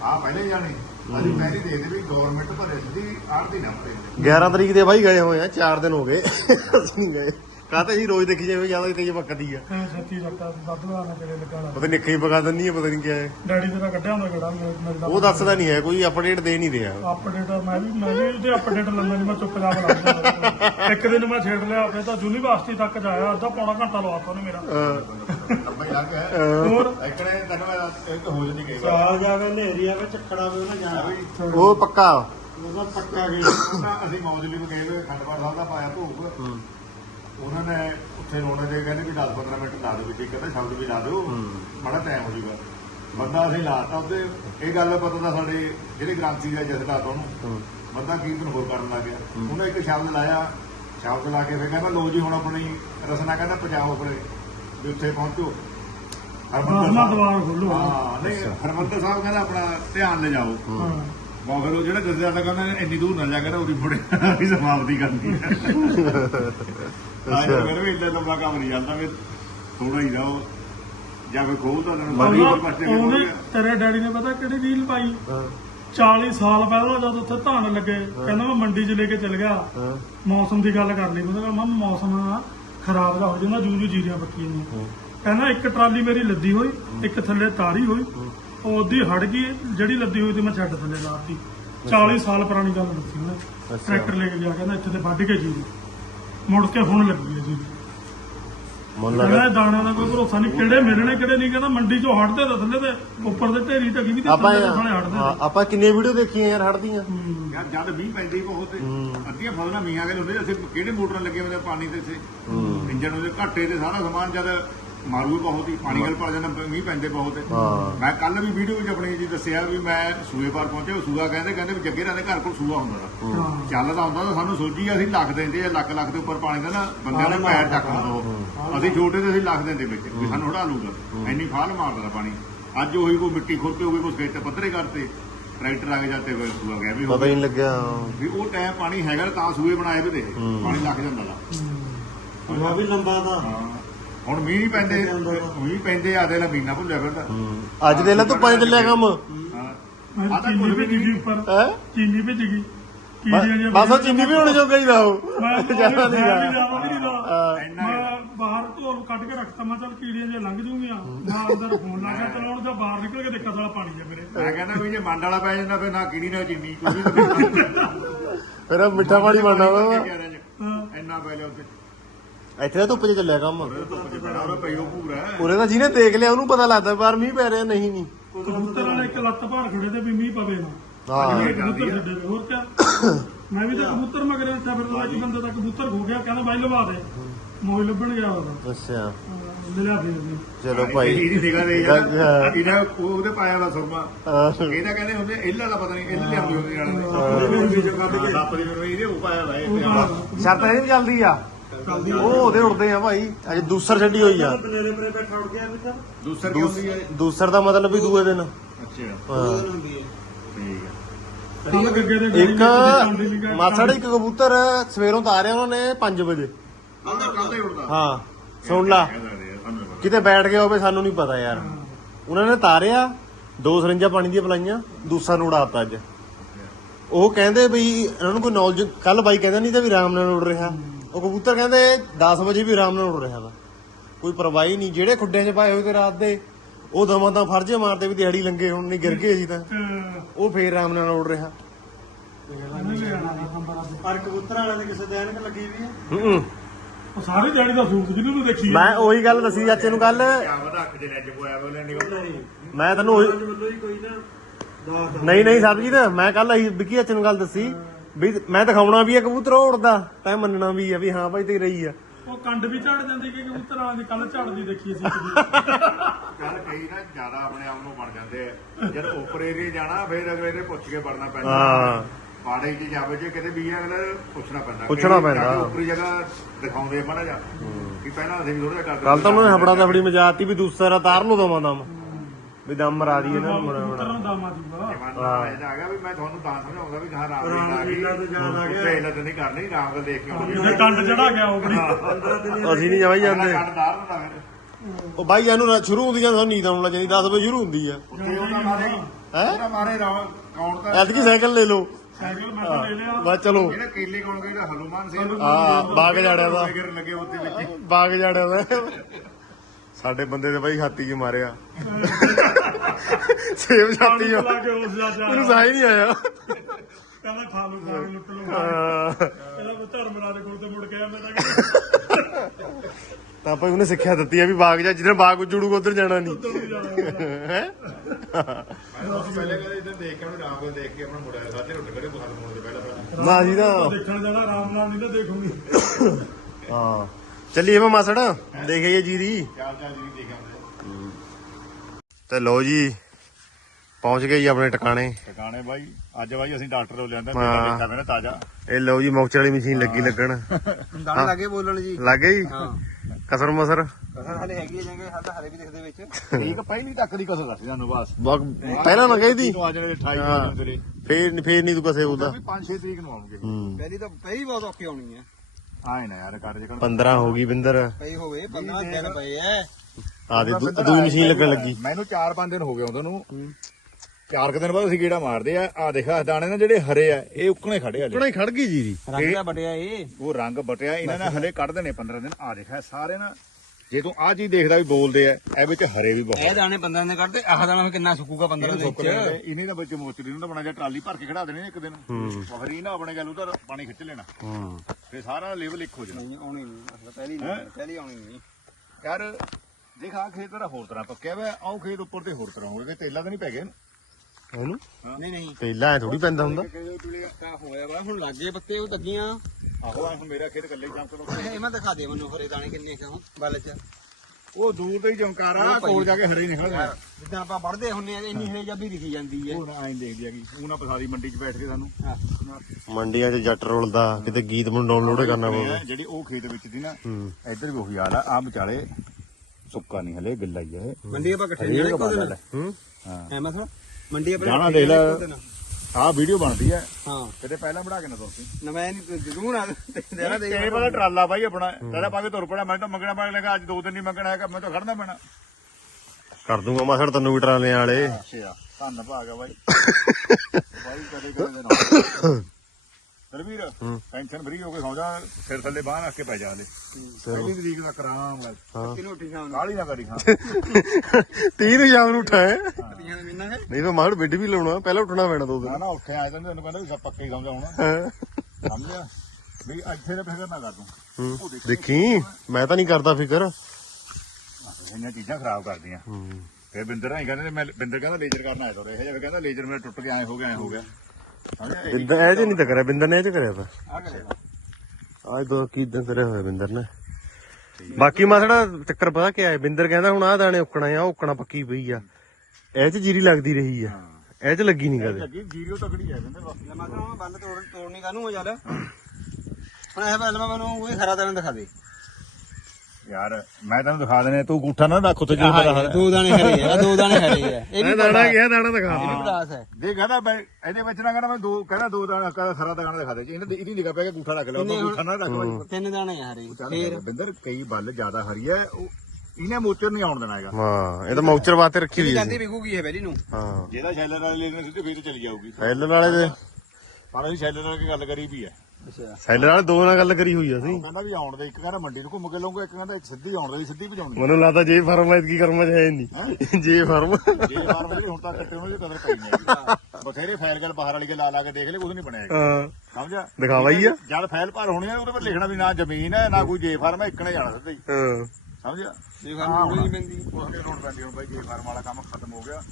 ਆ ਪਹਿਲੇ ਜਾਣੀ। ਅਸੀਂ ਪਹਿਲੀ ਦੇ ਦੇ ਵੀ ਗਵਰਨਮੈਂਟ ਭਰੇ ਸੀ ਆੜਤੀ ਨਾ ਭਰੇ। 11 ਤਰੀਕ ਦੇ ਬਾਈ ਗਏ ਹੋਏ ਆ 4 ਦਿਨ ਹੋ ਗਏ, ਅਸੀਂ ਨਹੀਂ ਗਏ। ਕਾਹਤੇ ਜੀ ਰੋਜ਼ ਦੇਖੀ ਜਾਵੇ ਜ਼ਿਆਦਾ ਕਿਤੇ ਪੱਕਦੀ ਆ। ਸੱਚੀ ਰੱਖਤਾ ਵਾਧੂ ਆਣਾ ਤੇਰੇ ਲਗਾਣਾ ਪਤਾ ਨਿੱਖੇ ਹੀ ਪਕਾ ਦਿੰਨੀ ਆ ਪਤਾ ਨਹੀਂ ਕਿਆ। ਹੈ ਡੈਡੀ ਤੇ ਤਾਂ ਕੱਢਿਆ ਹੁੰਦਾ ਕਿਹੜਾ? ਮਿਲਦਾ ਉਹ ਦੱਸਦਾ ਨਹੀਂ ਹੈ ਕੋਈ ਅਪਡੇਟ ਦੇ ਨਹੀਂ ਰਿਹਾ। ਅਪਡੇਟ ਮੈਂ ਵੀ ਮੈਂ ਵੀ ਉਹਦੇ ਅਪਡੇਟ ਲੈਂਦਾ ਨਹੀਂ ਮੈਂ ਚੁੱਪਚਾਪ ਲੱਗਦਾ ਇੱਕ ਦਿਨ ਮੈਂ ਛੇੜ ਲਿਆ ਆਪਣੇ ਤਾਂ ਯੂਨੀਵਰਸਿਟੀ ਤੱਕ ਜਾਇਆ ਅੱਧਾ ਪੌਣਾ ਘੰਟਾ ਲਵਾਤਾ ਉਹਨੇ ਮੇਰਾ। ਲੱਗ ਹੈ ਹੋਰ? ਇਕੜੇ ਤੈਨੂੰ ਮੈਂ ਇੱਕ ਹੋ ਜਾਂਦੀ ਕਈ ਵਾਰ। ਸਾਲ ਜਾਵੇ ਨੇਰੀਆ ਵਿੱਚ ਖੜਾ ਵੀ ਉਹਨੇ ਜਾਣਾ। ਉਹ ਪੱਕਾ। ਉਹਦਾ ਪੱਕਾ ਗਈ ਉਹਨਾਂ ਅਸੀਂ ਮੌਜਲੀ ਨੂੰ ਗਏ ਹੋਏ ਖੰਡਪਾੜ ਸਾਹਿਬ ਦਾ ਪਾਇਆ ਭੋਗ ਉਹਨਾਂ ਨੇ ਉੱਥੇ ਰੋਣੇ ਦੇ ਕਹਿੰਦੇ ਵੀ 10 15 ਮਿੰਟ ਲਾ ਦਿਓ ਵੀ ਕਹਿੰਦੇ ਸ਼ਬਦ ਵੀ ਲਾ ਦਿਓ। ਮਾੜਾ ਟਾਈਮ ਹੋ ਜੂਗਾ ਬੰਦਾ ਅਸੀਂ ਲਾਤਾ ਉਹਦੇ ਇਹ ਗੱਲ ਪਤਾ ਤਾਂ ਸਾਡੇ ਜਿਹੜੇ ਗ੍ਰਾਂਤੀ ਦਾ ਜਥੇਦਾਰ ਤੋਂ ਉਹਨੂੰ। ਬੰਦਾ ਕੀਰਤਨ ਹੋਰ ਕਰਨ ਲੱਗ ਗਿਆ। ਉਹਨੇ ਇੱਕ ਸ਼ਬਦ ਲਾਇਆ। ਸ਼ਬਦ ਲਾ ਕੇ ਫਿਰ ਕਹਿੰਦਾ ਲੋ ਜੀ ਹੁਣ ਆਪਣੀ ਰਸਨਾ ਕਹਿੰਦਾ ਪਜਾਓ ਪਰੇ ਵੀ ਉੱਥੇ ਪਹੁੰਚੋ। ਬਾਹਰਲਾ ਦਵਾਰ ਖੋਲੋ। ਹਾਂ ਨਹੀਂ ਹਰਮੰਦਰ ਸਾਹਿਬ ਕਹਿੰਦਾ ਆਪਣਾ ਧਿਆਨ ਲੈ ਜਾਓ। ਹਾਂ। ਮਗਰ ਉਹ ਜਿਹੜਾ ਜਥੇਦਾਰ ਦਾ ਕਹਿੰਦਾ ਇੰਨੀ ਦੂਰ ਨਾ ਜਾ ਕੇ ਨਾ ਉਰੀ ਮੁੜੇ ਵੀ ਸਮਾਪਤੀ ਕਰਨੀ *laughs* ਵੀ ਇੰਨਾ ਲੰਬਾ ਕੰਮ ਨਹੀਂ ਜਾਂਦਾ ਥੋੜਾ ਹੀ ਰਹੋ। ਜਾਂ ਹੋਰ ਪਾਸੇ ਤੇਰੇ ਡੈਡੀ ਨੇ ਪਤਾ ਕਿਹੜੀ ਰੀਲ ਪਾਈ? ਹਾਂ। 40 ਸਾਲ ਪਹਿਲਾਂ ਜਦ ਉੱਥੇ ਧਾਨ ਲੱਗੇ ਕਹਿੰਦਾ ਮੈਂ ਮੰਡੀ 'ਚ ਲੈ ਕੇ ਚਲ ਗਿਆ। ਹਾਂ। ਮੌਸਮ ਦੀ ਗੱਲ ਕਰ ਲਈ ਉਹਨੇ ਕਹਿੰਦਾ ਮੈਂ ਮੌਸਮ ਖਰਾਬ ਦਾ ਹੋ ਜਾਂਦਾ ਜੂ ਜੂ ਜੀਰੀਆਂ ਪੱਕੀਆਂ ਨੇ। ਕਹਿੰਦਾ ਇੱਕ ਟਰਾਲੀ ਮੇਰੀ ਲੱਦੀ ਹੋਈ ਇੱਕ ਥੱਲੇ ਤਾਰੀ ਹੋਈ ਉਹ ਉਹਦੀ ਹੜ ਗਈ ਜਿਹੜੀ ਲੱਦੀ ਹੋਈ ਤੇ ਮੈਂ ਛੱਡ ਥੱਲੇ ਲਾਤੀ 40 ਸਾਲ ਪੁਰਾਣੀ ਗੱਲ ਦੱਸੀ ਉਹਨੇ। ਅੱਛਾ। ਟਰੈਕਟਰ ਲੈ ਕੇ ਗਿਆ ਕਹਿੰਦਾ ਇੱਥੇ ਤੇ ਵੱਢ ਕੇ ਜੀਰੀ ਮੁੜ ਕੇ ਹੁਣ ਲੱਗੀ ਹੈ ਕਹਿੰਦਾ ਲਗਾ। ਇਹ ਦਾਣਾ ਦਾ ਕੋਈ ਭਰੋਸਾ ਨਹੀਂ। ਕਿਹੜੇ ਮਿਲਣੇ ਕਿਹੜੇ ਨਹੀਂ ਕਹਿੰਦਾ ਮੰਡੀ ਚੋਂ ਹਟਦੇ ਤਾਂ ਥੱਲੇ ਤੇ ਉੱਪਰ ਦੇ ਢੇਰੀ ਢਗੀ ਵੀ ਤੇ ਆਪਾਂ ਥੱਲੇ ਥਾਲੇ ਹਟਦੇ ਹਾਂ, ਆਪਾਂ ਕਿੰਨੇ ਵੀਡੀਓ ਦੇਖੀਆਂ ਯਾਰ ਹੜਦੀਆਂ ਹੂੰ। ਯਾਰ ਜਦ ਮੀਂਹ ਪੈਂਦੀ ਬਹੁਤ। ਹੂੰ। ਅੱਧੀਆਂ ਫਸਲਾਂ ਮੀਂਹਾਂ ਦੇ ਹੁੰਦੇ ਅਸੀਂ ਕਿਹੜੇ ਮੋਟਰਾਂ ਲੱਗੇ ਹੁੰਦੇ ਪਾਣੀ ਤੇ ਸੇ ਇੰਜਣ ਉਹਦੇ ਘਾਟੇ ਤੇ ਸਾਰਾ ਸਮਾਨ ਜਦ ਮਾਰੂ ਬਹੁਤ ਹੀ ਪਾਣੀ ਗਲ ਪਾ ਜਾਂਦਾ ਮੀਂਹ ਪੈਂਦੇ ਬਹੁਤ। ਹੈ। ਮੈਂ ਕੱਲ ਵੀ ਵੀਡੀਓ ਵਿੱਚ ਆਪਣੀ ਜੀ ਦੱਸਿਆ ਵੀ ਮੈਂ ਸੂਏ ਪਰ ਪਹੁੰਚਿਆ ਉਹ ਸੂਆ ਕਹਿੰਦੇ ਕਹਿੰਦੇ ਵੀ ਜੱਗੇ ਰਾਂ ਦੇ ਘਰ ਕੋਲ ਸੂਆ ਹੁੰਦਾ ਹਾਂ। ਚੱਲਦਾ ਹੁੰਦਾ ਤਾਂ ਸਾਨੂੰ ਸੋਝੀ ਅਸੀਂ ਲੱਖ ਦਿੰਦੇ ਆ ਲੱਖ ਲੱਖ ਦੇ ਉੱਪਰ ਪਾਣੀ ਦਾ ਨਾ ਬੰਦਿਆਂ ਨੇ ਪੈਰ ਚੱਕ ਲਓ ਅਸੀਂ ਛੋਟੇ ਤੇ ਅਸੀਂ ਲੱਖ ਦਿੰਦੇ ਵਿੱਚ ਵੀ ਸਾਨੂੰ ਹੜਾ ਲੂਗਾ। ਇੰਨੀ ਫਾਲ ਮਾਰਦਾ ਪਾਣੀ। ਅੱਜ ਉਹੀ ਕੋਈ ਮਿੱਟੀ ਖੁਰਪੇ ਹੋ ਗਈ ਕੋਈ ਖੇਤ ਪੱਧਰੇ ਕਰਤੇ ਟਰੈਕਟਰ ਆ ਕੇ ਜਾਂਦੇ ਹੋਏ ਸੂਆ ਗਿਆ ਵੀ ਹੋ ਪਤਾ ਹੀ ਨਹੀਂ ਲੱਗਿਆ। ਵੀ ਉਹ ਟਾਈਮ ਪਾਣੀ ਹੈਗਾ ਤਾਂ ਸੂਏ ਬਣਾਏ ਵੀ ਦੇ ਪਾਣੀ ਲੱਗ ਜਾਂਦਾ ਦਾ ਉਹ ਵੀ ਲੰਬਾ ਦਾ ਹਾਂ। ਹੁਣ ਮੀਂਹ ਨਹੀਂ ਪੈਂਦੇ ਮੀਂਹ ਪੈਂਦੇ ਆ ਦੇ ਲਾ ਮਹੀਨਾ ਭੁੱਲਿਆ ਫਿਰਦਾ ਅੱਜ ਦੇ ਲੈ ਤੂੰ ਪੰਜ ਚੱਲਿਆ ਕੰਮ। ਹਾਂ। ਆਹ ਤਾਂ ਕੁਝ ਵੀ ਨਹੀਂ। ਉੱਪਰ। ਹੈ? ਚੀਨੀ ਭੇਜੀ ਗਈ। ਬਸ ਉਹ ਚੀਨੀ ਵੀ ਹੋਣੀ ਹੀ ਦਾ ਉਹ। ਜ਼ਿਆਦਾ ਨਹੀਂ ਦਾ ਬਾਹਰ ਢੋਲ ਕੱਢ ਕੇ ਰੱਖਤਾ ਮੈਂ ਚੱਲ ਕੀੜੀਆਂ ਜਿਹੀਆਂ ਲੰਘ ਜੂਗੀਆਂ ਮੈਂ ਅੰਦਰ ਫੋਨ ਲਾ ਗਿਆ ਚਲਾਉਣ ਦਾ ਬਾਹਰ ਨਿਕਲ ਕੇ ਦੇਖਾ ਸਾਲਾ ਪਾਣੀ ਹੈ ਮੇਰੇ। ਮੈਂ ਕਹਿੰਦਾ ਵੀ ਜੇ ਮੰਡ ਵਾਲਾ ਪੈ ਜਾਂਦਾ ਫਿਰ ਨਾ ਕੀੜੀ ਨਾ ਚੀਨੀ ਕੁਝ ਵੀ *laughs* ਨਹੀਂ। ਫਿਰ ਉਹ ਮਿੱਠਾ ਪਾਣੀ ਇੰਨਾ ਪੈ ਲਿਆ ਉੱਤੇ ਇੱਥੇ ਤਾਂ ਧੁੱਪ 'ਚ ਚੱਲਿਆ ਕੰਮ ਧੁੱਪ ਚ ਪੈਣਾ ਉਹ ਪਈਓ ਪੂਰਾ ਹੈ। ਉਰੇ ਤਾਂ ਜਿਹਨੇ ਦੇਖ ਲਿਆ ਉਹਨੂੰ ਪਤਾ ਲੱਗਦਾ ਪਰ ਮੀਂਹ ਪੈ ਰਿਹਾ ਨਹੀਂ ਨਹੀਂ ਕਬੂਤਰ ਵਾਲੇ ਇੱਕ ਲੱਤ ਭਾਰ ਖੜੇ ਤੇ ਵੀ ਮੀਂਹ ਪਵੇ ਨਾ ਹਾਂ ਕਬੂਤਰ ਛੱਡੇ ਹੋਰ ਕਿਆ ਮੈਂ ਵੀ ਤਾਂ ਕਬੂਤਰ ਮਗਰ ਇੱਥੇ ਫਿਰਦਾ ਇੱਕ ਬੰਦੇ ਦਾ ਕਬੂਤਰ ਖੋ ਗਿਆ ਕਹਿੰਦਾ ਬਾਈ ਲਵਾ ਦੇ ਮੋਈ ਲੱਭਣ ਗਿਆ ਉਹਦਾ ਅੱਛਾ ਹਾਂ, ਮਿਲਿਆ ਫਿਰ ਵੀ ਚਲੋ ਭਾਈ ਨਹੀਂ ਸਿਗਾ ਦੇ ਹਾਂ। ਇਹਦਾ ਉਹ ਉਹਦੇ ਪਾਇਆ ਵਾ ਸੁਰਮਾ ਹਾਂ। ਇਹਦਾ ਕਹਿੰਦੇ ਹੁੰਦੇ ਇੱਲ ਵਾਲਾ ਪਤਾ ਨਹੀਂ ਇੱਲ ਲਿਆਉਂਦੇ ਹੁੰਦੇ ਨਾਲ ਦੇ ਸੱਪ ਦੀ ਮੈਨੂੰ ਇਹਦੇ ਉਹ ਪਾਇਆ ਵਾ ਇਹ ਤੇ ਆਹ ਸ਼ਰਤ ਇਹ ਵੀ ਚੱਲਦੀ ਆ ਉਹ ਉਹਦੇ ਉੜਦੇ ਆ ਭਾਈ। ਅੱਜ ਦੂਸਰ ਛੱਡੀ ਹੋਈ ਆ। ਬਨੇਰੇ ਪਰੇ ਬੈਠਾ ਉੜ ਗਿਆ ਵੀ ਤਾਂ ਦੂਸਰ ਕੀ ਹੁੰਦੀ ਹੈ ਦੂਸਰ ਦਾ ਮਤਲਬ ਵੀ ਦੂਏ ਦਿਨ। ਅੱਛਾ। ਹਾਂ। ਹੁੰਦੀ ਹੈ ਠੀਕ ਹੈ ਚੱਲ ਗੱਗੇ ਦੇ ਗਾੜੀ ਇੱਕ। ਮਾਸੜ ਕਬੂਤਰ ਸਵੇਰੋਂ ਤਾਰਿਆ ਉਹਨਾਂ ਨੇ 5 ਵਜੇ। ਕੱਲ ਦਾ ਕੱਲ ਦਾ ਹੀ ਉੜਦਾ ਹਾਂ ਸੁਣ ਲਾ। ਆ। ਕਿਤੇ ਬੈਠ ਗਿਆ ਹੋਵੇ ਸਾਨੂੰ ਨਹੀਂ ਪਤਾ ਯਾਰ। ਉਹਨਾਂ ਨੇ ਤਾਰਿਆ ਦੋ ਸਰਿੰਜਾਂ ਪਾਣੀ ਦੀਆਂ ਪਲਾਈਆਂ ਦੂਸਰਾ ਨੂੰ ਉਡਾਤਾ ਅੱਜ। ਉਹ ਕਹਿੰਦੇ ਵੀ ਇਹਨਾਂ ਨੂੰ ਕੋਈ ਨੌਲੇਜ ਕੱਲ ਬਾਈ ਕਹਿੰਦਾ ਨਹੀਂ ਤਾਂ ਵੀ ਆਰਾਮ ਨਾਲ ਉੱਡ ਰਿਹਾ। ਉਹ ਕਬੂਤਰ ਕਹਿੰਦੇ 10 ਵਜੇ ਵੀ ਆਰਾਮ ਨਾਲ ਉੱਡ ਰਿਹਾ ਵਾ। ਕੋਈ ਪਰਵਾਹੀ ਨਹੀਂ ਜਿਹੜੇ ਖੁੱਡਿਆਂ 'ਚ ਪਾਏ ਹੋਏ ਤੇ ਰਾਤ ਦੇ ਉਹ ਦਮਾਂ ਤਾਂ ਫਰਜੇ ਮਾਰਦੇ ਵੀ ਦਿਹਾੜੀ ਲੰਗੇ ਹੁਣ ਨਹੀਂ ਗਿਰ ਗਏ ਜੀ ਤਾਂ। ਉਹ ਫੇਰ ਆਰਾਮ ਨਾਲ ਉੱਡ ਰਿਹਾ। ਪਰ ਕਬੂਤਰਾਂ ਵਾਲੇ ਦੇ ਕਿਸੇ ਦੇ ਐਨਕ ਲੱਗੀ ਵੀ ਹੈ ਹੂੰ ਉਹ ਸਾਰੀ ਦਿਹਾੜੀ ਦਾ ਸੂਟ ਜਿਹਨੂੰ ਨੂੰ ਦੇਖੀ ਮੈਂ ਉਹੀ ਗੱਲ ਦੱਸੀ ਚਾਚੇ ਨੂੰ ਕੱਲ ਮੈਂ ਤੈਨੂੰ ਨਹੀਂ ਨਹੀਂ ਸਰਬਜੀਤ ਮੈਂ ਕੱਲ ਆਹੀ ਵਿੱਕੀ ਚਾਚੇ ਨੂੰ ਗੱਲ ਦੱਸੀ। ਵੀ ਮੈਂ ਦਿਖਾਉਣਾ ਵੀ ਆ ਕਬੂਤਰ ਉਹ ਉੜਦਾ ਤੈਂ ਮੰਨਣਾ ਵੀ ਆ ਵੀ ਹਾਂ ਭਾਈ ਤੇ ਰਹੀ ਆ। ਉਹ ਕੰਡ ਵੀ ਝੜ ਜਾਂਦੀ ਕਿ ਕਬੂਤਰਾਂ ਦੀ ਕੱਲ ਝੜਦੀ ਦੇਖੀ ਸੀ। ਚੱਲ ਕਈ ਨਾ ਜ਼ਿਆਦਾ ਆਪਣੇ ਆਪ ਨੂੰ ਬਣ ਜਾਂਦੇ ਆ। ਜਦ ਉੱਪਰ ਏਰੀਏ ਜਾਣਾ ਫਿਰ ਅਗਲੇ ਨੇ ਪੁੱਛ ਕੇ ਵੜਨਾ ਪੈਂਦਾ। ਹਾਂ। ਪਾੜੇ 'ਚ ਜਾਵੇ ਜੇ ਕਿਤੇ ਵੀ ਅਗਲੇ ਨੂੰ ਪੁੱਛਣਾ ਪੈਂਦਾ। ਪੁੱਛਣਾ ਪੈਂਦਾ। ਉੱਪਰੀ ਜਗ੍ਹਾ ਦਿਖਾਉਂਦੇ ਆ ਮਾੜਾ ਜਾ ਕਿ ਪਹਿਲਾਂ ਅਸੀਂ ਵੀ ਥੋੜਾ ਜਿਹਾ ਕਰਦੇ ਕੱਲ ਤਾਂ ਉਹਨੇ ਹਬੜਾ ਦਫੜੀ ਮਜਾਤੀ ਵੀ ਦੂਸਰਾ ਤਾਰ ਨੂੰ ਦਵਾਂ ਦਮ। ਵੀ ਦਮ ਮਰਾ ਦੀ ਇਹਨਾਂ ਨੂੰ ਦਾਮਾ ਦੂਗਾ ਜਵਾਨ ਆ ਗਿਆ ਵੀ ਮੈਂ ਤੁਹਾਨੂੰ ਤਾਂ ਸਮਝਾਉਂਦਾ ਵੀ ਹਾਂ ਰਾਮ ਰਾਮ ਲੀਲਾ ਤੋਂ ਯਾਦ ਆ ਗਿਆ। ਉੱਤੇ ਇੱਲਤ ਨਹੀਂ ਕਰਨੀ ਰਾਮ ਦਾ ਦੇਖ ਕੇ ਆਉਣੀ ਜੇ ਕੰਡ ਚੜਾ ਗਿਆ ਉਹ ਬੜੀ ਅਸੀਂ ਨਹੀਂ ਜਾਈ ਜਾਂਦੇ। ਹੁੰਦਾ ਫਿਰ। ਉਹ ਬਾਈ ਇਹਨੂੰ ਸ਼ੁਰੂ ਹੁੰਦੀਆਂ ਸਾਨੂੰ ਨੀਂਦ ਆਉਣ ਲੱਗ ਜਾਂਦੀ 10 ਵਜੇ ਸ਼ੁਰੂ ਹੁੰਦੀ ਆ। ਉੱਤੇ ਮਾਰੇ ਹੈ। ਉਹਨਾਂ ਮਾਰੇ ਰਾਮ ਕੌਣ ਤਾਂ ਐਤਕੀ ਸਾਈਕਲ ਲੈ ਲਓ। ਸਾਈਕਲ ਮੈਂ ਤਾਂ ਲੈ ਲਿਆ। ਬਸ ਚਲੋ। ਜਿਹੜਾ ਕੇਲੇ ਕੌਣ ਜਿਹੜਾ ਹਨੂਮਾਨ ਸਿੰਘ। ਹਾਂ, ਬਾਗ ਜਾੜਿਆ ਦਾ। ਫਿਕਰ ਲੱਗੇ ਉੱਤੇ ਵਿੱਚ। ਬਾਗ ਜਾੜਿਆ ਦਾ। ਸਾਡੇ ਬੰਦੇ ਦੇ ਬਾਈ ਹਾਤੀ ਕੀ ਮਾਰਿਆ। *laughs* ਸੇਬ ਛਾਤੀ ਆ। ਲਾ ਕੇ ਉਸ ਜਾ ਜਾ ਉਹਨੂੰ ਸਾਹ ਹੀ ਨਹੀਂ ਆਇਆ। ਕਹਿੰਦਾ ਖਾ ਲੂ ਖਾ ਕੇ ਲੁੱਟ ਲੂ ਹਾਂ। ਕਹਿੰਦਾ ਮੈਂ ਧਰਮ ਲਾ ਦੇ ਕੋਲ ਤੇ ਮੁੜ ਕੇ ਆ ਮੈਂ ਤਾਂ ਤਾਂ ਭਾਈ ਉਹਨੇ ਸਿੱਖਿਆ ਦਿੱਤੀ ਆ ਵੀ ਬਾਗ ਜਾ ਜਿੱਦਣ ਬਾਗ ਉਜੜੂਗਾ ਉਧਰ ਜਾਣਾ ਨਹੀਂ। ਉੱਧਰ ਨੂੰ ਜਾਣਾ। ਹੈ? ਪਹਿਲੇ ਕਦੇ ਇਦਾਂ ਦੇਖ ਕੇ ਉਹਨੂੰ ਰਾਮ ਕੋਲ ਦੇਖ ਕੇ ਆਪਣਾ ਮੁੜਿਆ ਸਾਥੇ ਉੱਠ ਕਰੇ ਬੁਖਾਰ ਮੋੜ ਦੇ ਪਹਿਲਾਂ ਪਹਿਲਾਂ। ਨਾ ਜੀ ਦਾ ਦੇਖਣ ਜਾਣਾ ਆਰਾਮ ਨਾਲ ਨਹੀਂ ਨਾ ਦੇਖੂਗੀ। ਹਾਂ। ਚੱਲੀਏ ਮੈਂ ਮਾਸੜ ਦੇਖੀਏ ਜੀ ਦੀ ਚਾਰ ਚਾਰ ਜੀ ਦੇਖ ਆਉਂਦੇ ਤੇ ਲੋ ਜੀ ਪਹੁੰਚ ਗਏ ਜੀ ਆਪਣੇ ਟਿਕਾਣੇ। ਟਿਕਾਣੇ ਬਾਈ ਅੱਜ ਬਾਈ ਅਸੀਂ ਡਾਕਟਰ ਤੋਂ ਲਿਆਂਦਾ ਹਾਂ। ਮੇਰਾ ਦੇਖਾ ਮੈਨੇ ਤਾਜ਼ਾ। ਇਹ ਲੋ ਜੀ ਮੌਕਚ ਵਾਲੀ ਮਸ਼ੀਨ ਲੱਗੀ ਲੱਗਣ। *laughs* ਦਾਣੇ ਲੱਗੇ ਬੋਲਣ ਜੀ। ਲੱਗ ਹਾਂ। ਕਸਰ ਮਸਰ? ਕਸਰ ਹਲੇ ਹੈਗੀ ਹੈ ਜਾਂਗੇ ਹਾਲੇ ਹਲੇ ਵੀ ਦਿਖਦੇ ਵਿੱਚ। ਠੀਕ ਪਹਿਲੀ ਤੱਕ ਦੀ ਕਸਰ ਦੱਸ ਤੁਹਾਨੂੰ ਬਸ। ਬਹੁਤ- ਪਹਿਲਾਂ ਨਾ ਗਈ ਦੀ ਆ ਜਾਣੇ 28 ਹਾਂ। ਨੂੰ ਤੇਰੇ। ਫੇਰ ਫੇਰ ਨਹੀਂ ਤੂੰ ਕਸੇ ਉਹਦਾ ਵੀ 5-6 ਤਰੀਕ ਨੂੰ ਆਉਂਗੇ ਹੂੰ। ਪਹਿਲੀ ਤਾਂ ਪਹਿਲੀ ਬਹੁਤ ਔਖੀ ਆਉਣੀ ਹੈ ਆਏ ਨਾ ਯਾਰ ਕੱਟ ਜੇ 15 ਹੋ ਗਈ ਬਿੰਦਰ। ਪਈ ਹੋਵੇ 15 ਦਿਨ ਪਏ ਐ ਆ ਦੇ ਦੂ- ਦੂਈ ਮਸ਼ੀਨ ਲੱਗਣ ਲੱਗੀ। ਮੈਨੂੰ 4-5 ਦਿਨ ਹੋ ਗਏ ਉਹਨਾਂ ਨੂੰ। ਚਾਰ ਕੁ ਦਿਨ ਬਾਅਦ ਅਸੀਂ ਗੇੜਾ ਮਾਰਦੇ ਆ। ਆ ਦੇਖਾ ਦਾਣੇ ਨਾ ਜਿਹੜੇ ਹਰੇ ਆ ਇਹ ਉੱਕਣੇ ਖੜੇ ਆ ਹਲੇ। ਖੜ ਗਈ ਜੀਰੀ ਰੰਗ ਦਾ ਬਟਿਆ ਇਹ ਉਹ ਰੰਗ ਬਟਿਆ ਇਹਨਾਂ ਨੇ ਹਲੇ ਕੱਢਦੇ ਨੇ 15 ਦਿਨ। ਆ ਦੇਖਾ ਸਾਰੇ ਨਾ ਜੇ ਤੂੰ ਆ ਚੀਜ਼ ਦੇਖਦਾ ਵੀ ਬੋਲਦੇ ਆ ਇਹ ਵਿੱਚ ਹਰੇ ਵੀ ਬਹੁਤ ਇਹ ਦਾਣੇ 15 ਦਿਨ ਕੱਢਦੇ ਆਹ ਦਾਣਾ ਫਿਰ ਕਿੰਨਾ ਸੁੱਕੂਗਾ 15 ਇਹਨੂੰ ਦਿਨ ਸੁੱਕ ਚ? ਲੈਂਦੇ ਇਹਨੇ ਦਾ ਵਿੱਚ ਮੋਚਰੀ ਨੂੰ ਤਾਂ ਬਣਾ ਜਾ ਟਰਾਲੀ ਭਰ ਕੇ ਖੜਾ ਦੇਣੇ ਨੇ ਇੱਕ ਦਿਨ। ਇਹ ਨਾ ਆਪਣੇ ਗੱਲ ਉਧਰ ਪਾਣੀ ਖਿੱਚ ਲੈਣਾ। ਹੂੰ। ਫਿਰ ਸਾਰਾ ਲੈਵਲ ਇੱਕ ਹੋ ਜਾਣਾ। ਨਹੀਂ ਆਉਣੀ ਨਹੀਂ ਪਹਿਲੀ ਨਹੀਂ ਪਹਿਲੀ ਆਉਣੀ ਨਹੀਂ। ਯਾਰ ਦੇਖ ਆ ਖੇਤ ਤੇਰਾ ਹੋਰ ਤਰ੍ਹਾਂ ਪੱਕਿਆ ਵਾ ਆਹ ਖੇਤ ਉੱਪਰ ਤੇ ਹੋਰ ਤਰ੍ਹਾਂ ਹੋਵੇਗਾ ਤੇਲਾ ਤਾਂ ਨਹੀਂ ਪੈ ਗਿਆ ਉਹਨੂੰ ਨਹੀਂ ਨਹੀਂ। ਪਹਿਲਾਂ ਐ ਥੋੜੀ ਪੈਂਦਾ ਹੁੰਦਾ। ਕਾ ਹੋਇਆ ਵਾ ਹੁਣ ਲੱਗੇ ਪੱਤੇ ਉਹ ਲੱਗੀਆਂ। ਆਹੋ ਆਹ ਹੁਣ ਮੇਰਾ ਖੇਤ ਇਕੱਲੇ ਹੀ ਚਮਕਦਾ ਇਹ ਮੈਂ ਦਿਖਾ ਦੇ ਮੈਨੂੰ ਹਰੇ ਦਾਣੇ ਕਿੰਨੇ ਕਿਉਂ ਬਲ ਚ। ਉਹ ਦੂਰ ਤੇ ਹੀ ਕੋਲ ਜਾ ਕੇ ਹਰੇ ਨਿਕਲਦੇ ਆ। ਜਿੱਦਾਂ ਆਪਾਂ ਵੜਦੇ ਹੁੰਨੇ ਆ ਇੰਨੀ ਹਰੇ ਜਾਬੀ ਦਿਖੀ ਜਾਂਦੀ ਹੈ ਉਹ ਨਾ ਐਂ ਦੇਖਦੀ ਹੈਗੀ ਉਹ ਨਾ ਪਸਾਰੀ ਮੰਡੀ 'ਚ ਬੈਠ ਕੇ ਸਾਨੂੰ। ਹਾਂ। ਮੰਡੀਆਂ 'ਚ ਜੱਟ ਰੋਲਦਾ ਕਿਤੇ ਗੀਤ ਨੂੰ ਡਾਊਨਲੋਡ ਕਰਨਾ ਪਊਗਾ। ਜਿਹੜੀ ਉਹ ਖੇਤ ਵਿੱਚ ਦੀ ਨਾ ਹੂੰ। ਇੱਧਰ ਵੀ ਉਹੀ ਹਾਲ ਆ ਆ ਵਿਚਾਲੇ ਸੁੱਕਾ ਨਹੀਂ ਹਲੇ ਗਿੱਲਾ ਹੀ ਆ ਇਹ। ਮੰਡੀ ਆਪਾਂ ਇਕੱਠੇ ਜਾਣਾ ਇੱਕੋ ਦਿਨ ਬੰਦਾ ਹੂੰ। ਹਾਂ। ਐ ਮਸਲਾ ਮੰਡੀ ਆਪਾਂ ਜਾਣਾ ਦੇਖ ਲੈ। ਆਹ ਵੀਡੀਓ ਬਣਦੀ ਹੈ ਹਾਂ। ਕਿਤੇ ਪਹਿਲਾਂ ਬਣਾ ਕੇ ਨਾ ਤੁਰਦੀ ਨਾ ਮੈਂ ਨਹੀਂ ਜ਼ਰੂਰ ਆ। ਦੇਣਾ ਦੇ ਤੇਰੇ ਪਤਾ ਟਰਾਲਾ ਬਾਈ ਆਪਣਾ। ਤੇਰਾ ਪਾ ਕੇ ਤੁਰ ਪੜਾ ਮੈਂ ਤਾਂ ਮੰਗਣਾ ਪੈਣ ਲੱਗਾ ਅੱਜ ਦੋ ਦਿਨ ਨਹੀਂ ਮੰਗਣਾ ਹੈਗਾ ਮੈਂ ਤਾਂ ਖੜਨਾ ਪੈਣਾ। ਕਰ ਦੂੰਗਾ ਮਾਸੜ ਤੈਨੂੰ ਵੀ ਟਰਾਲੇ ਵਾਲੇ। ਅੱਛਾ ਧੰਨ ਭਾਗਾ ਬਾਈ। *coughs* ਬਾਈ ਕਦੇ ਕਦੇ ਦੇ ਨਾਲ ਰਵੀਰ ਟੈਨਸ਼ਨ ਫਰੀ ਹੋ ਕੇ ਸੌਂ ਜਾ ਸਿਰ ਥੱਲੇ ਬਾਹਰ ਰੱਖ ਕੇ ਪੈ ਜਾ ਲੈ ਪਹਿਲੀ ਤਰੀਕ ਦਾ ਕਰਾਮ ਕਿਨੂੰ ਉੱਠੀ ਸ਼ਾਮ ਨੂੰ। ਕਾਲੀ ਨਾ ਕਰੀ ਖਾਂ। 30 ਨੂੰ ਸ਼ਾਮ ਨੂੰ ਮਹੀਨਾ ਹੈ। ਨਹੀਂ ਤਾਂ ਮਾੜ ਬਿੱਡ ਵੀ ਲਾਉਣਾ ਪਹਿਲਾਂ ਉੱਠਣਾ ਪੈਣਾ ਦੋ ਦਿਨ। ਨਾ ਨਾ ਉੱਠੇ ਆਏ ਤਾਂ ਤੈਨੂੰ ਕਹਿੰਦਾ ਵੀ ਸਭ ਪੱਕੇ ਹੀ ਸਮਝਾ ਹੋਣਾ। ਸਮਝਿਆ? ਵੀ ਇੱਥੇ ਦੇ ਫਿਕਰ ਨਾ ਕਰ ਤੂੰ। ਦੇਖੀ ਮੈਂ ਤਾਂ ਨਹੀਂ ਕਰਦਾ ਫਿਕਰ। ਇੰਨੀਆਂ ਚੀਜ਼ਾਂ ਖਰਾਬ ਕਰਦੀਆਂ। ਫਿਰ ਬਿੰਦਰ ਆਈ ਕਹਿੰਦੇ ਮੈਂ ਬਿੰਦਰ ਕਹਿੰਦਾ ਲੇਜ਼ਰ ਕਰਨ ਆਇਆ ਤੋਰੇ ਇਹ ਜਿਹਾ ਕਹਿੰਦਾ ਲੇਜ਼ਰ ਮੇਰਾ ਟੁੱਟ ਗਿਆ ਐ ਹੋ ਗਿਆ ਐ ਹੋ ਗਿਆ। ਬਿੰਦਰ ਇਹ ਚ ਨਹੀਂ ਤਾਂ ਕਰਿਆ ਬਿੰਦਰ ਨੇ ਇਹ ਚ ਕਰਿਆ ਤਾਂ ਆ ਅੱਜ ਦੋ ਕੀ ਦਿਨ ਕਰਿਆ ਹੋਇਆ ਬਿੰਦਰ ਨੇ। ਬਾਕੀ ਮਾਸੜਾ ਚੱਕਰ ਪਤਾ ਕੀ ਹੈ ਬਿੰਦਰ ਕਹਿੰਦਾ ਹੁਣ ਆਹ ਦਾਣੇ ਉੱਕਣਾ ਆ ਉਹ ਉੱਕਣਾ ਪੱਕੀ ਪਈ ਆ। ਇਹ ਚ ਜੀਰੀ ਲੱਗਦੀ ਰਹੀ ਆ। ਇਹ ਚ ਲੱਗੀ ਨਹੀਂ ਕਦੇ। ਲੱਗੀ ਜੀਰੀਓ ਤਕੜੀ ਹੈ ਬਿੰਦਰ ਬਸ ਲੈ ਮੈਂ ਤਾਂ ਬੱਲ ਤੋੜ ਤੋੜਨੀ ਕਾਨੂੰ ਹੋ ਚੱਲ ਹੁਣ ਇਹ ਬੱਲ ਮੈਨੂੰ ਉਹ ਖਰਾ ਦਾਣਾ ਦਿਖਾ ਦੇ। ਯਾਰ ਮੈਂ ਤੈਨੂੰ ਦਿਖਾ ਦੇਣੇ ਤੂੰ ਗੂਠਾ ਨਾ ਰੱਖ ਉੱਥੇ ਜਿਵੇਂ ਪਤਾ ਦੋ ਦਾਣੇ ਹਰੇ ਆ ਦੋ ਦਾਣੇ ਹਰੇ ਆ। ਇਹ ਵੀ ਦਾਣਾ ਗਿਆ ਦਾਣਾ ਦਿਖਾ। ਇਹ ਵੀ ਪਤਾਸ ਹੈ ਦੇ ਕਹਿੰਦਾ ਮੈਂ ਇਹਦੇ ਵਿੱਚ ਨਾ ਕਹਿੰਦਾ ਮੈਂ ਦੋ ਕਹਿੰਦਾ ਦੋ ਦਾਣਾ ਕਹਿੰਦਾ ਖਰਾ ਦਾਣਾ ਦਿਖਾ ਦੇ ਇਹਨੇ ਇਹਦੀ ਨਿਗਾ ਪੈ ਕੇ ਗੂਠਾ ਰੱਖ ਲਿਆ ਉਹ ਗੂਠਾ ਨਾ ਰੱਖ ਬਾਈ ਤਿੰਨ ਦਾਣੇ ਆ ਹਰੇ ਚੱਲ ਬਿੰਦਰ ਕਈ ਬੱਲ ਜ਼ਿਆਦਾ ਹਰੀ ਹੈ ਉਹ ਇਹਨੇ ਮੋਚਰ ਨਹੀਂ ਆਉਣ ਦੇਣਾ ਹੈਗਾ। ਹਾਂ ਇਹ ਤਾਂ ਮੌਚਰ ਵਾਸਤੇ ਰੱਖੀ ਹੋਈ ਜਾਂਦੀ ਸੀ। ਵਿਕੂਗੀ ਇਹ ਪਹਿਲੀ ਨੂੰ। ਹਾਂ। ਜਿਹਦਾ ਸ਼ੈਲਰ ਵਾਲੇ ਲੈਣੇ ਸਿੱਧੇ ਫੇਰ ਚਲੀ ਜਾਊਗੀ। ਸੈਲਰ ਵਾਲੇ ਦੇ? ਪਰ ਅਸੀਂ ਸ਼ੈਲਰ ਨਾਲ ਕੀ ਗੱਲ ਕਰੀ ਵੀ ਹੈ ਅੱਛਾ। ਸੈਲਰ ਵਾਲੇ ਦੋ ਨਾਲ ਗੱਲ ਕਰੀ ਹੋਈ ਆ ਸੀ ਉਹ ਕਹਿੰਦਾ ਵੀ ਆਉਣ ਦੇ ਇੱਕ ਕਹਿੰਦਾ ਮੰਡੀ ਨੂੰ ਘੁੰਮ ਕੇ ਲਊਗਾ ਇੱਕ ਕਹਿੰਦਾ ਸਿੱਧੀ ਆਉਣ ਦੇ ਸਿੱਧੀ ਭਜਾਉਣੀ। ਮੈਨੂੰ ਲੱਗਦਾ ਜੇ ਫਾਰਮ ਐਤਕੀ ਕਰਮਾ ਚ ਹੈ? ਨਹੀਂ ਜੇ ਫਾਰਮ। ਜੇ ਫਾਰਮ ਜਿਹੜੀ ਹੁਣ ਤੱਕ ਕੱਟੇ ਹੋਏ ਕਦਰ ਪਈ ਨਹੀਂ। ਬਥੇਰੇ ਫਾਈਲ ਗੱਲ ਬਾਹਰ ਵਾਲੀ ਕੇ ਲਾ ਲਾ ਕੇ ਦੇਖ ਲੈ ਕੁਝ ਨਹੀਂ ਬਣਿਆ। ਹਾਂ। ਸਮਝਿਆ? ਦਿਖਾਵਾ ਹੀ ਆ। ਜਦ ਫਾਈਲ ਭਰ ਹੋਣੀ ਹੈ ਉਹਦੇ ਪਰ ਲਿਖਣਾ ਵੀ ਨਾ ਜ਼ਮੀਨ ਹੈ ਨਾ ਕੋਈ ਜੇ ਫਾਰਮ ਹੈ ਇੱਕਣੇ ਜਾਣਾ ਸਿੱਧਾ ਹੀ। ਸਮਝਿਆ? ਇਹ ਫਾਰਮ ਨਹੀਂ ਪੈਂਦੀ ਉਹ ਹਲੇ ਲੋਡ ਪੈਂਦੀ ਹੁਣ ਬਾਈ ਜੇ ਫਾਰਮ ਵਾਲਾ ਕੰਮ ਖਤਮ ਹੋ ਗਿਆ।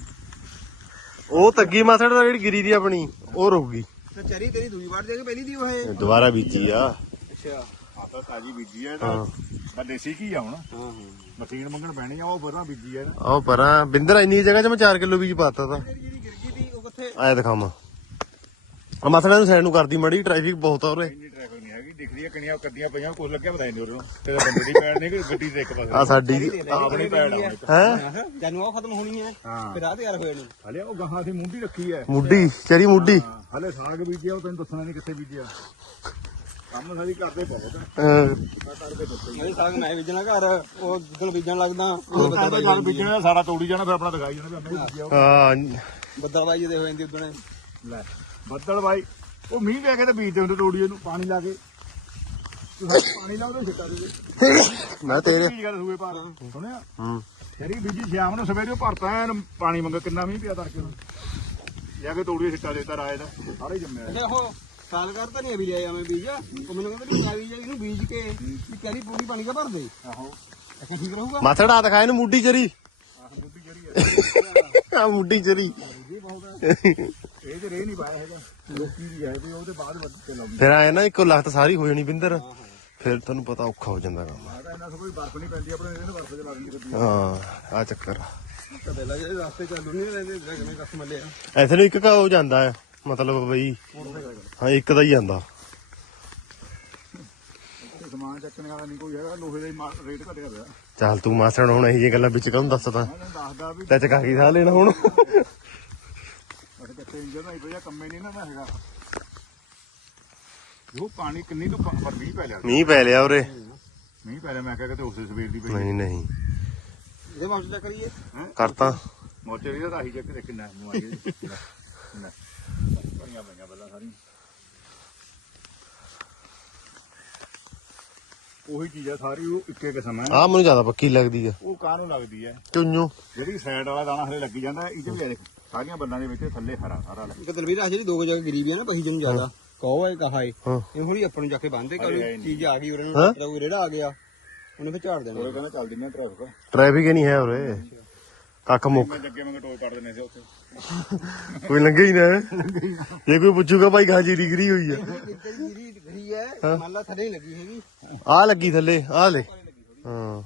ਉਹ ਤੱਗੀ ਮਾਸੜ ਦਾ ਜਿਹੜੀ ਗਿਰੀ ਦੀ ਆਪਣੀ ਉਹ ਰੁਕ ਗਈ। ਤੇ ਚਰੀ ਤੇਰੀ ਦੂਜੀ ਵਾਰ ਜਾ ਕੇ ਪਹਿਲੀ ਦੀ ਉਹ ਹੈ। ਦੁਬਾਰਾ ਬੀਜੀ ਆ। ਅੱਛਾ। ਆਤਾ ਤਾਜੀ ਬੀਜੀ ਹੈ। ਤਾਂ ਤਾਂ ਦੇਸੀ ਕੀ ਆ ਹੁਣ। ਹਾਂ ਹਾਂ। ਮਸ਼ੀਨ ਮੰਗਣ ਪੈਣੀ ਆ ਉਹ ਪਤਾ ਬੀਜੀ ਹੈ ਨਾ। ਆਹ ਪਰਾਂ। ਬਿੰਦਰ ਇੰਨੀ ਜਗ੍ਹਾ 'ਚ ਮੈਂ 4 ਕਿਲੋ ਬੀਜ ਪਾਤਾ ਤਾਂ। ਜਿਹੜੀ ਉਹ ਕਿੱਥੇ? ਆਏ ਦਿਖਾਵਾਂ ਆ ਮਾਸੜਾ ਨੂੰ ਸਾਈਡ ਨੂੰ ਕਰਦੀ ਮੜੀ ਟ੍ਰੈਫਿਕ ਬਹੁਤ ਆ ਉਰੇ। ਇੰਨੀ ਟ੍ਰੈਫਿਕ ਨਹੀਂ ਹੈਗੀ ਦਿਖ ਰਹੀ ਹੈ ਕਿੰਨੀਆਂ ਕੱਦੀਆਂ ਪਈਆਂ ਕੁਝ ਲੱਗਿਆ ਪਤਾ ਨਹੀਂ ਉਹਨੂੰ ਤੇਰੇ ਬੰਦੇ ਦੀ ਪੈੜ ਨਹੀਂ ਕਿ ਗੱਡੀ ਦੇ ਇੱਕ ਪਾਸੇ। ਆ ਸਾਡੀ। ਆਪਣੀ ਪੈੜ ਆ ਹੈ? ਜਾਨੂੰ ਉਹ ਖਤਮ ਹੋਣੀ ਹੈ। ਹਾਂ। ਫਿਰ ਆ ਤਿਆਰ ਹੋਏ ਨੂੰ। ਹਲੇ ਉਹ ਗਾਹਾਂ ਦੀ ਮੁੰਡੀ ਰੱਖੀ ਹੈ। ਮੁੱਢੀ ਚਰੀ ਮੁੱਢੀ ਹਾਂ, ਹਲੇ ਸਾਗ ਬੀਜਿਆ ਉਹ ਤੈਨੂੰ ਦੱਸਣਾ ਨਹੀਂ ਕਿੱਥੇ ਬੀਜਿਆ। ਕੰਮ ਸਾਡੀ ਕਰਦੇ ਬਹੁਤ ਆ। ਹਾਂ। ਮੈਂ ਕਰਦੇ ਦੱਸੇ ਮੇਰੇ ਸਾਗ ਮੈਂ ਬੀਜਣਾ ਘਰ ਉਹ ਜਦੋਂ ਬੀਜਣ ਲੱਗਦਾ ਉਹ ਬੱਦਲ ਗੱਲ ਬੀਜਣਾ ਦਾ ਸਾਰਾ ਤੋੜੀ ਜਾਣਾ ਫਿਰ ਆਪਣਾ ਦਿਖਾਈ ਜਾਣਾ ਵੀ ਆਪਣੇ ਬੀਜਿਆ ਉਹ। ਹਾਂ। ਬੱਦਲ ਬਾਈ ਦੇ ਹੋ ਜਾਂਦੀ ਉਦਣੇ। ਲੈ ਬੱਦਲ ਬਾਈ ਉਹ ਮੀਂਹ ਪੈ ਕੇ ਤੇ ਬੀਜਦੇ ਹੁੰਦੇ ਤੋੜੀ ਇਹਨੂੰ ਪਾਣੀ ਲਾ ਕੇ। ਪਾਣੀ ਲਾ ਉਹਦੇ ਛਿੱਟਾ ਦੇ ਮੈਂ ਤੇਰੇ ਬੀਜ ਗੱਲ ਸੂਏ ਪਾਰ ਸੁਣਿਆ? ਹੂੰ ਤੇਰੀ ਬੀਜੀ ਸ਼ਾਮ ਨੂੰ ਸਵੇਰੇ ਉਹ ਭਰਤਾ ਐਨ ਪਾਣੀ ਮੰਗਾ ਕਿੰਨਾ ਮੀਂਹ ਪਿਆ ਤੜਕੇ ਨੂੰ। ਜਾ ਕੇ ਤੋੜੀ ਛਿੱਟਾ ਦੇਤਾ ਰਾਏ ਦਾ ਸਾਰੇ ਹੀ ਜੰਮਿਆ ਤੇ ਉਹ ਸਾਲ ਕਰ ਤਾਂ ਨਹੀਂ ਅਭੀ ਲਿਆ ਮੈਂ ਬੀਜ। ਉਹ ਮੈਨੂੰ ਕਹਿੰਦਾ ਵੀ ਕਾਵੀ ਜਾ ਇਹਨੂੰ ਬੀਜ ਕੇ ਵੀ ਕਰੀ ਪੂਰੀ ਪਾਣੀ ਕਾ ਭਰ ਦੇ। ਆਹੋ। ਅੱਛਾ ਠੀਕ ਰਹੂਗਾ? ਮਾਸੜ ਆ ਦਿਖਾਏ ਨੂੰ ਮੁੱਢੀ ਚਰੀ ਆ। ਮੁੱਢੀ ਚਰੀ ਇਹ ਤੇ ਰੇ ਨਹੀਂ ਪਾਇਆ ਹੈਗਾ। ਲੋਕੀ ਵੀ ਹੈ ਵੀ ਉਹਦੇ ਬਾਅਦ ਵੱਧ ਕੇ ਲਾਉਂਦੇ। ਫਿਰ ਆਏ ਨਾ ਇੱਕੋ ਲੱਤ ਸਾਰੀ ਹੋ ਜਾਣੀ ਬਿੰਦਰ। ਫਿਰ ਤੁਹਾਨੂੰ ਪਤਾ ਔਖਾ ਹੋ ਜਾਂਦਾ ਕੰਮ। ਮੈਂ ਤਾਂ ਇਹਨਾਂ ਤੋਂ ਕੋਈ ਬਰਫ ਨਹੀਂ ਪੈਂਦੀ ਆਪਣੇ ਇਹਨੂੰ ਬਰਫ ਚ ਲਾ ਦਿੰਦੀ ਗੱਡੀ ਹਾਂ ਆ ਚੱਕਰ ਆ। ਕਦੇ ਲਾ ਜੇ ਰਸਤੇ ਚੱਲੂ ਨਹੀਂ ਰਹਿੰਦੇ ਜਿਵੇਂ ਕੱਖ ਮੱਲਿਆ ਐਸੇ ਨੂੰ ਇੱਕ ਕਾ ਹੋ ਜਾਂਦਾ ਹੈ ਮਤਲਬ ਬਈ ਹਾਂ ਇੱਕ ਦਾ ਹੀ ਜਾਂਦਾ। ਸਮਾਨ ਚੱਕਣ ਵਾਲਾ ਨਹੀਂ ਕੋਈ ਹੈਗਾ ਲੋਹੇ ਦਾ ਹੀ ਰੇਟ ਘਟਿਆ ਪਿਆ ਚੱਲ ਤੂੰ ਮਾਸਣ ਹੁਣ ਇਹ ਗੱਲਾਂ ਵਿੱਚ ਕਾਹਨੂੰ ਦੱਸਦਾ ਦੱਸਦਾ ਵੀ ਤੇ ਚਕਾ ਕੀ ਸਾਹ ਲੈਣਾ ਹੁਣ। ਕੱਟੇ ਇੰਜਨ ਦਾ ਹੀ ਪਿਆ ਕੰਮੇ ਨਹੀਂ ਨਾ ਹੈਗਾ। ਉਹ ਪਾਣੀ ਕਿੰਨੀ ਤੋਂ ਪਰ ਵੀ ਪੈ ਲਿਆ ਮੀਂਹ ਪੈ ਲਿਆ ਉਰੇ। ਨਹੀਂ ਪੈ ਲਿਆ ਮੈਂ ਕਿਹਾ ਕਿ ਉਸੇ ਸਵੇਰ ਦੀ ਪਈ ਨਹੀਂ ਨਹੀਂ। ਇਹਦੇ ਵਾਪਸ ਚੱਕ ਕਰੀਏ। ਕਰਤਾ। ਮੋਚਰੀ ਦਾ ਰਾਹੀ ਚੱਕ ਦੇ ਕਿੰਨਾ ਮੋਬਾਈਲ ਨਾ ਪਈਆਂ ਪਈਆਂ ਬੱਲਾਂ ਸਾਰੀਆਂ। ਉਹੀ ਚੀਜ਼ ਆ ਸਾਰੀ ਉਹ ਇੱਕੇ ਕਿਸਮ ਹੈ। ਆ ਮੈਨੂੰ ਜ਼ਿਆਦਾ ਪੱਕੀ ਲੱਗਦੀ ਆ। ਉਹ ਕਾਹਨੂੰ ਲੱਗਦੀ ਹੈ ਚੁੰਨੂ। ਜਿਹੜੀ ਸਾਈਡ ਵਾਲਾ ਦਾਣਾ ਹਲੇ ਲੱਗੀ ਜਾਂਦਾ ਇਹ ਵੀ ਆ ਦੇਖ ਸਾਰੀਆਂ ਬੱਲਾਂ ਦੇ ਵਿੱਚ ਥੱਲੇ ਹਰਾ ਸਾਰਾ ਲੱਗ ਇੱਕ ਦਲਵੀਰ ਆ ਜਿਹੜੀ ਦੋ ਜਗ੍ਹਾ ਗਰੀ ਵੀ ਆ ਨਾ ਪਹੀ ਜਨ ਜ਼ਿਆਦਾ। ਕਹੋ ਹੈ ਕਹਾ ਹਾਂ। ਇਹ ਹੁਣੀ ਆਪਾਂ ਨੂੰ ਜਾ ਕੇ ਬੰਨਦੇ ਕੋਈ ਨਹੀਂ। ਚੀਜ਼ ਆ ਗਈ ਉਹਨਾਂ? ਨੂੰ ਕੋਈ ਰੇੜਾ ਆ ਗਿਆ। ਉਹਨੇ ਫਿਰ ਝਾੜ ਦੇਣਾ। ਉਹ ਕਹਿੰਦਾ ਚੱਲ ਦਿੰਦੇ ਟ੍ਰੈਫਿਕ ਟ੍ਰੈਫਿਕ ਹੀ ਨਹੀਂ ਹੈ ਉਰੇ। ਕੱਖ ਮੁੱਕ। ਮੈਂ ਜੱਗੇ ਮੰਗੇ ਟੋਏ ਕੱਢ ਦਿੰਦੇ ਸੀ ਉੱਥੇ। ਕੋਈ ਲੰਘੇ ਹੀ ਨਾ ਜੇ ਕੋਈ ਪੁੱਛੂਗਾ ਭਾਈ ਗਾਜੀ ਡਿਗਰੀ ਹੋਈ ਆ। ਕਿੱਥੇ ਗਰੀ ਗਰੀ ਹੈ। ਮੰਨ ਲਾ ਥੱਲੇ ਹੀ ਲੱਗੀ ਹੈਗੀ। ਆ ਲੱਗੀ ਥੱਲੇ ਆ ਲੈ। ਹਾਂ।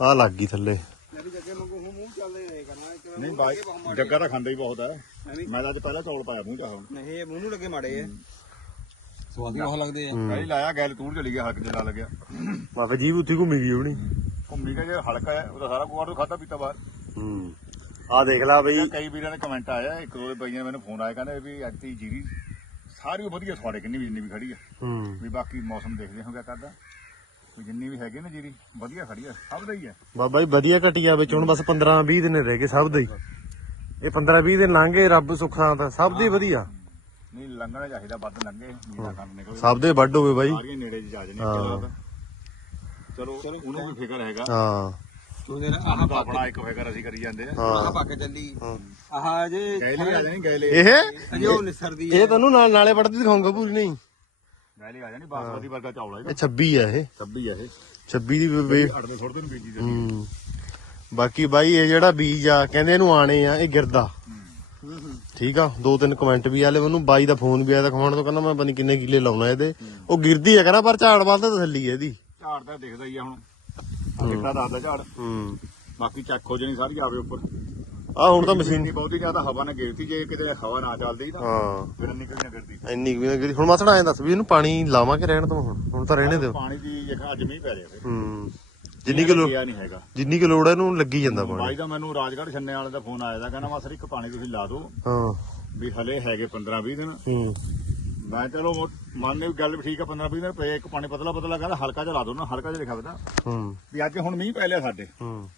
ਆ ਲੱਗ ਗਈ ਥੱਲੇ ਮੇਰੀ ਜੱਗੇ ਮੰਗੂ ਮੂੰਹ ਮੂੰਹ ਚੱਲਦੇ ਰਹੇ ਕਰਨਾ ਇੱਕ ਨਹੀਂ ਬਾਈ ਜੱਗਾ ਤਾਂ ਖਾਂਦਾ ਹੀ ਬਹੁਤ ਹੈ। ਮੈਂ ਤਾਂ ਅੱਜ ਪਹਿਲਾਂ ਚੌਲ ਪਾਇਆ ਮੂੰਹ ਚ ਹੁਣ ਨਹੀਂ ਇਹ ਮੂੰਹ ਨੂੰ ਲੱਗੇ ਮਾੜੇ ਆ ਸਵਾਦ ਬਹੁਤ ਲੱਗਦੇ ਆ। ਪਹਿਲੀ ਲਾਇਆ ਗੈਲ ਤੂੜ ਚਲੀ ਗਿਆ ਹੱਕ ਜਲਾ ਲੱਗਿਆ। ਮਾਫੇ ਜੀਬ ਉੱਥੇ ਘੁੰਮੀ ਗਈ ਹੋਣੀ। ਘੁੰਮੀ ਗਿਆ ਜੇ ਹਲਕਾ ਹੈ ਉਹਦਾ ਸਾਰਾ ਕੁਆਰ ਤੋਂ ਖਾਦਾ ਪੀਤਾ ਬਾਹਰ। ਹੂੰ। ਆ ਦੇਖ ਲਾ ਬਈ। ਕਈ ਵੀਰਾਂ ਨੇ ਕਮੈਂਟ ਆਇਆ ਇੱਕ ਦੋ ਬਈਆਂ ਨੇ ਮੈਨੂੰ ਫੋਨ ਆਇਆ ਕਹਿੰਦੇ ਵੀ ਐਤੀ ਜੀਰੀ ਸਾਰੀ ਉਹ ਵਧੀਆ ਤੁਹਾਡੇ ਕਿੰਨੀ ਵੀ ਜਿੰਨੀ ਵੀ ਖੜੀ ਆ। ਹੂੰ। ਵੀ ਬਾਕੀ ਮੌਸਮ ਦੇਖਦੇ ਹਾਂ ਕਿਆ ਕਰਦਾ। ਜਿੰਨੀ ਵੀ ਹੈਗੇ ਨਾ ਜੀਰੀ ਵਧੀਆ ਖੜੀ ਆ ਸਭ ਦਾ ਹੀ ਆ ਬਾਬਾ ਜੀ ਵਧੀਆ ਘਟਿਆ ਵਿੱਚ ਹੁਣ ਬਸ 15 20 ਦਿਨ ਰਹਿ ਗਏ ਸਭ ਦੇ ਹੀ। ਇਹ 15 20 ਦਿਨ ਲੰਘ ਗਏ ਰੱਬ ਸੁੱਖ ਸਾਂ ਤਾਂ ਸਭ ਦੇ ਵਧੀਆ। ਨਹੀਂ ਲੰਘਣਾ ਚਾਹੀਦਾ ਵੱਧ ਲੰਘੇ ਮੀਨਾ ਕੰਮ ਨਿਕਲ ਸਭ ਦੇ ਵੱਡ ਹੋਵੇ ਬਾਈ। ਸਾਰੀਆਂ ਨੇੜੇ ਜਾ ਜਾਣੇ ਹਾਂ। ਚਲੋ ਉਹਨੂੰ ਵੀ ਫਿਕਰ ਹੈਗਾ। ਹਾਂ। ਉਹਦੇ ਨਾਲ ਆਹ ਆਹ ਤਾਂ ਆਪਣਾ ਇੱਕ ਫਿਕਰ ਅਸੀਂ ਕਰੀ ਜਾਂਦੇ ਆ। ਆਹ ਹਾਂ ਪਾ ਕੇ ਚੱਲੀ। ਹਾਂ। ਆਹ ਜੇ ਗੈਲੇ ਆ ਜਾਣੀ ਗੈਲੇ ਇਹ? ਅਜੇ ਉਹ ਨਿਸਰਦੀ ਇਹ ਤੈਨੂੰ ਨਾਲ ਨਾਲੇ ਪੜਦੀ ਦਿਖਾਉਂਗਾ ਪੂਰੀ ਨਹੀਂ। ਗੈਲੇ ਆ ਜਾਣੀ ਬਾਸਮਤੀ ਵਰਗਾ ਚੌਲਾ ਇਹ 26 ਆ ਇਹ। 26 ਆ ਇਹ। 26 ਦੀ ਵੇ ਅੜਦੇ ਥੋੜੇ ਦਿਨ ਬੀਜੀ ਦੇ ਹੂੰ। ਬਾਕੀ ਬਾਈ ਇਹ ਜਿਹੜਾ ਬੀਜ ਆ ਕਹਿੰਦੇ ਇਹਨੂੰ ਆਣੇ ਆ ਇਹ ਗਿਰਦਾ। ਠੀਕ ਆ ਦੋ ਤਿੰਨ ਕਮੈਂਟ ਵੀ ਆਲੇ ਮੈਨੂੰ ਬਾਈ ਦਾ ਫੋਨ ਵੀ ਆਇਆ ਤਾਂ ਖਵਾਉਣ ਤੋਂ ਕਹਿੰਦਾ ਮੈਂ ਪਤਾ ਕਿੰਨੇ ਕਿੱਲੇ ਲਾਉਣਾ ਇਹਦੇ। ਉਹ ਗਿਰਦੀ ਆ ਕਹਿੰਦਾ ਪਰ ਝਾੜ ਵੱਲ ਤਾਂ ਤਸੱਲੀ ਹੈ ਇਹਦੀ। ਝਾੜ ਤਾਂ ਦਿਖਦਾ ਹੀ ਆ ਹੁਣ। ਕਿੱਡਾ ਦੱਸਦਾ ਝਾੜ। ਹੂੰ। ਬਾਕੀ ਚੱਕ ਹੋ ਜਣੀ ਸਾਰੀ ਆਵੇ ਉੱਪਰ। ਆ ਹੁਣ ਤਾਂ ਮਸ਼ੀਨ ਬਹੁਤੀ ਜ਼ਿਆਦਾ ਹਵਾ ਨਾ ਗਿਰਤੀ ਜੇ ਕਿਤੇ ਹਵਾ ਨਾ ਚੱਲਦੀ ਤਾਂ ਹਾਂ। ਫਿਰ ਨਿਕਲ ਨਾ ਗਿਰਦੀ? ਇੰਨੀ ਕੁ ਵੀ ਨਾ ਗਿਰੀ ਹੁਣ ਮਾਸੜਾ ਐਂ ਦੱਸ ਵੀ ਇਹਨੂੰ ਪਾਣੀ ਲਾਵਾਂ ਕਿ ਰਹਿਣ ਤੋਂ ਹੁਣ। ਹੁਣ ਤਾਂ ਰਹਿਣੇ ਦਿਓ। ਪਾਣੀ ਦੀ ਇੱਕ ਅੱਜ ਮੀਂਹ ਪੈ ਰਿਹਾ ਫਿਰ। ਹੂੰ। ਜਿੰਨੀ ਕਿ ਲੋੜ ਗਿਆ ਨਹੀਂ ਹੈਗਾ। ਜਿੰਨੀ ਕਿ ਲੋੜ ਹੈ ਇਹਨੂੰ ਲੱਗੀ ਜਾਂਦਾ ਪਾਣੀ। ਬਾਈ ਦਾ ਮੈਨੂੰ ਰਾਜਗੜ੍ਹ ਛੰਨੇ ਵਾਲੇ ਦਾ ਫੋਨ ਆਇਆ ਦਾ ਕਹਿੰਦਾ ਮਾਸਰ ਇੱਕ ਪਾਣੀ ਤੁਸੀਂ ਲਾ ਦਿਓ। ਹਾਂ। ਵੀ ਹਲੇ ਹੈਗੇ 15 20 ਦਿਨ। ਹੂੰ। ਮੈਂ ਚਲੋ ਮੰਨਨੇ ਵੀ ਗੱਲ ਵੀ ਠੀਕ ਆ 15 20 ਦਿਨ ਪਏ ਇੱਕ ਪਾਣੀ ਪਤਲਾ ਪਤਲਾ ਕਹਿੰਦਾ ਹਲਕਾ ਜਿਹਾ ਲਾ ਦਿਓ ਨਾ ਹਲਕਾ ਜਿਹਾ ਲਿਖਿਆ ਪਤਾ ਹੂੰ। ਵੀ ਅੱਜ ਹੁਣ ਮੀਂਹ ਪੈ ਲਿਆ ਸਾਡੇ। ਹੂੰ।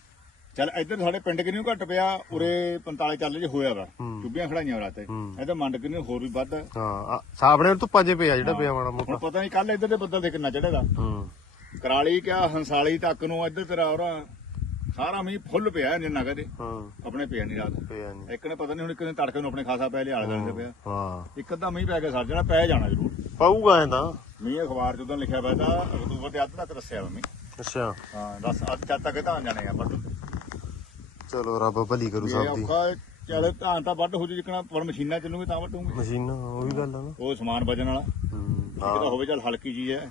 ਚੱਲ ਇੱਧਰ ਸਾਡੇ ਪਿੰਡ ਕਿੰਨੀ ਘੱਟ ਪਿਆ ਉਰੇ 45 ਚੱਲ ਜੇ ਹੋਇਆ ਵਾ। ਹੂੰ। ਚੁੱਭੀਆਂ ਖੜਾਈਆਂ ਹੂੰ। ਇੱਧਰ ਮੰਡ ਕਿੰਨੀ ਹੋਰ ਵੀ ਵੱਧ। ਆ। ਹਾਂ ਸਾਹਮਣੇ ਧੁੱਪਾਂ 'ਚ ਪਿਆ ਜਿਹੜਾ ਪਿਆ ਮਾੜਾ ਹੁਣ ਮੋਟਾ ਪਤਾ ਨਹੀਂ ਕੱਲ ਇੱਧਰ ਦੇ ਬੱਦਲ ਦੇ ਕਿੰਨਾ ਚੜੇਗਾ ਹੂੰ। ਕਰਾਲੀ ਕਿਆ ਹੰਸਾਲੀ ਤੱਕ ਨੂੰ ਇੱਧਰ ਤੇਰਾ ਉਹਰਾ ਸਾਰਾ ਮੀਂਹ ਫੁੱਲ ਪਿਆ ਜਿੰਨਾ ਕਦੇ ਹਾਂ। ਆਪਣੇ ਪਿਆ ਨਹੀਂ ਰਾਤ। ਪਿਆ ਨਹੀਂ ਇੱਕ ਨੇ ਪਤਾ ਨਹੀਂ ਹੁਣ ਇੱਕ ਨੇ ਤੜਕੇ ਨੂੰ ਆਪਣੇ ਖਾਸਾ ਪੈ ਲਿਆ ਆਲੇ ਦੁਆਲੇ ਪਿਆ। ਹਾਂ ਇੱਕ ਅੱਧਾ ਮੀਂਹ ਪੈ ਕੇ ਸਰ ਜਾਣਾ ਪੈ ਜਾਣਾ ਜ਼ਰੂਰ। ਪਾਊਗਾ ਤਾਂ। ਮੀਂਹ ਅਖਬਾਰ 'ਚ ਉਦੋਂ ਲਿਖਿਆ ਹੋਇਆ ਤਾਂ ਅਕਤੂਬਰ ਦੇ ਅੱਧ ਤੱਕ ਦੱਸਿਆ ਮੰਮੀ ਅੱਛਾ। ਹਾਂ ਦੱਸ ਅੱਜ ਤੱਕ ਧਾਨ ਜਾਣੇ ਆ ਬੱਦਲ ਚਲੋ ਰੱਬ ਭਲੀ ਕਰੂ ਸਭ ਦੀ। ਔਖਾ ਚੱਲ ਧਾਨ ਤਾਂ ਵੱਢ ਹੋ ਜੂ ਜਿਕਣਾ ਪਰ ਮਸ਼ੀਨਾਂ ਚੱਲੂਗੀ ਤਾਂ ਵੱਢੂਗੇ। ਮਸ਼ੀਨਾਂ ਉਹੀ ਗੱਲ ਆ ਨਾ। ਉਹ ਸਮਾਨ ਵਜਣ ਵਾਲਾ। ਹੂੰ ਤਾਂ ਹੋਵੇ ਚੱਲ ਹਲਕੀ ਚੀਜ਼ ਹੈ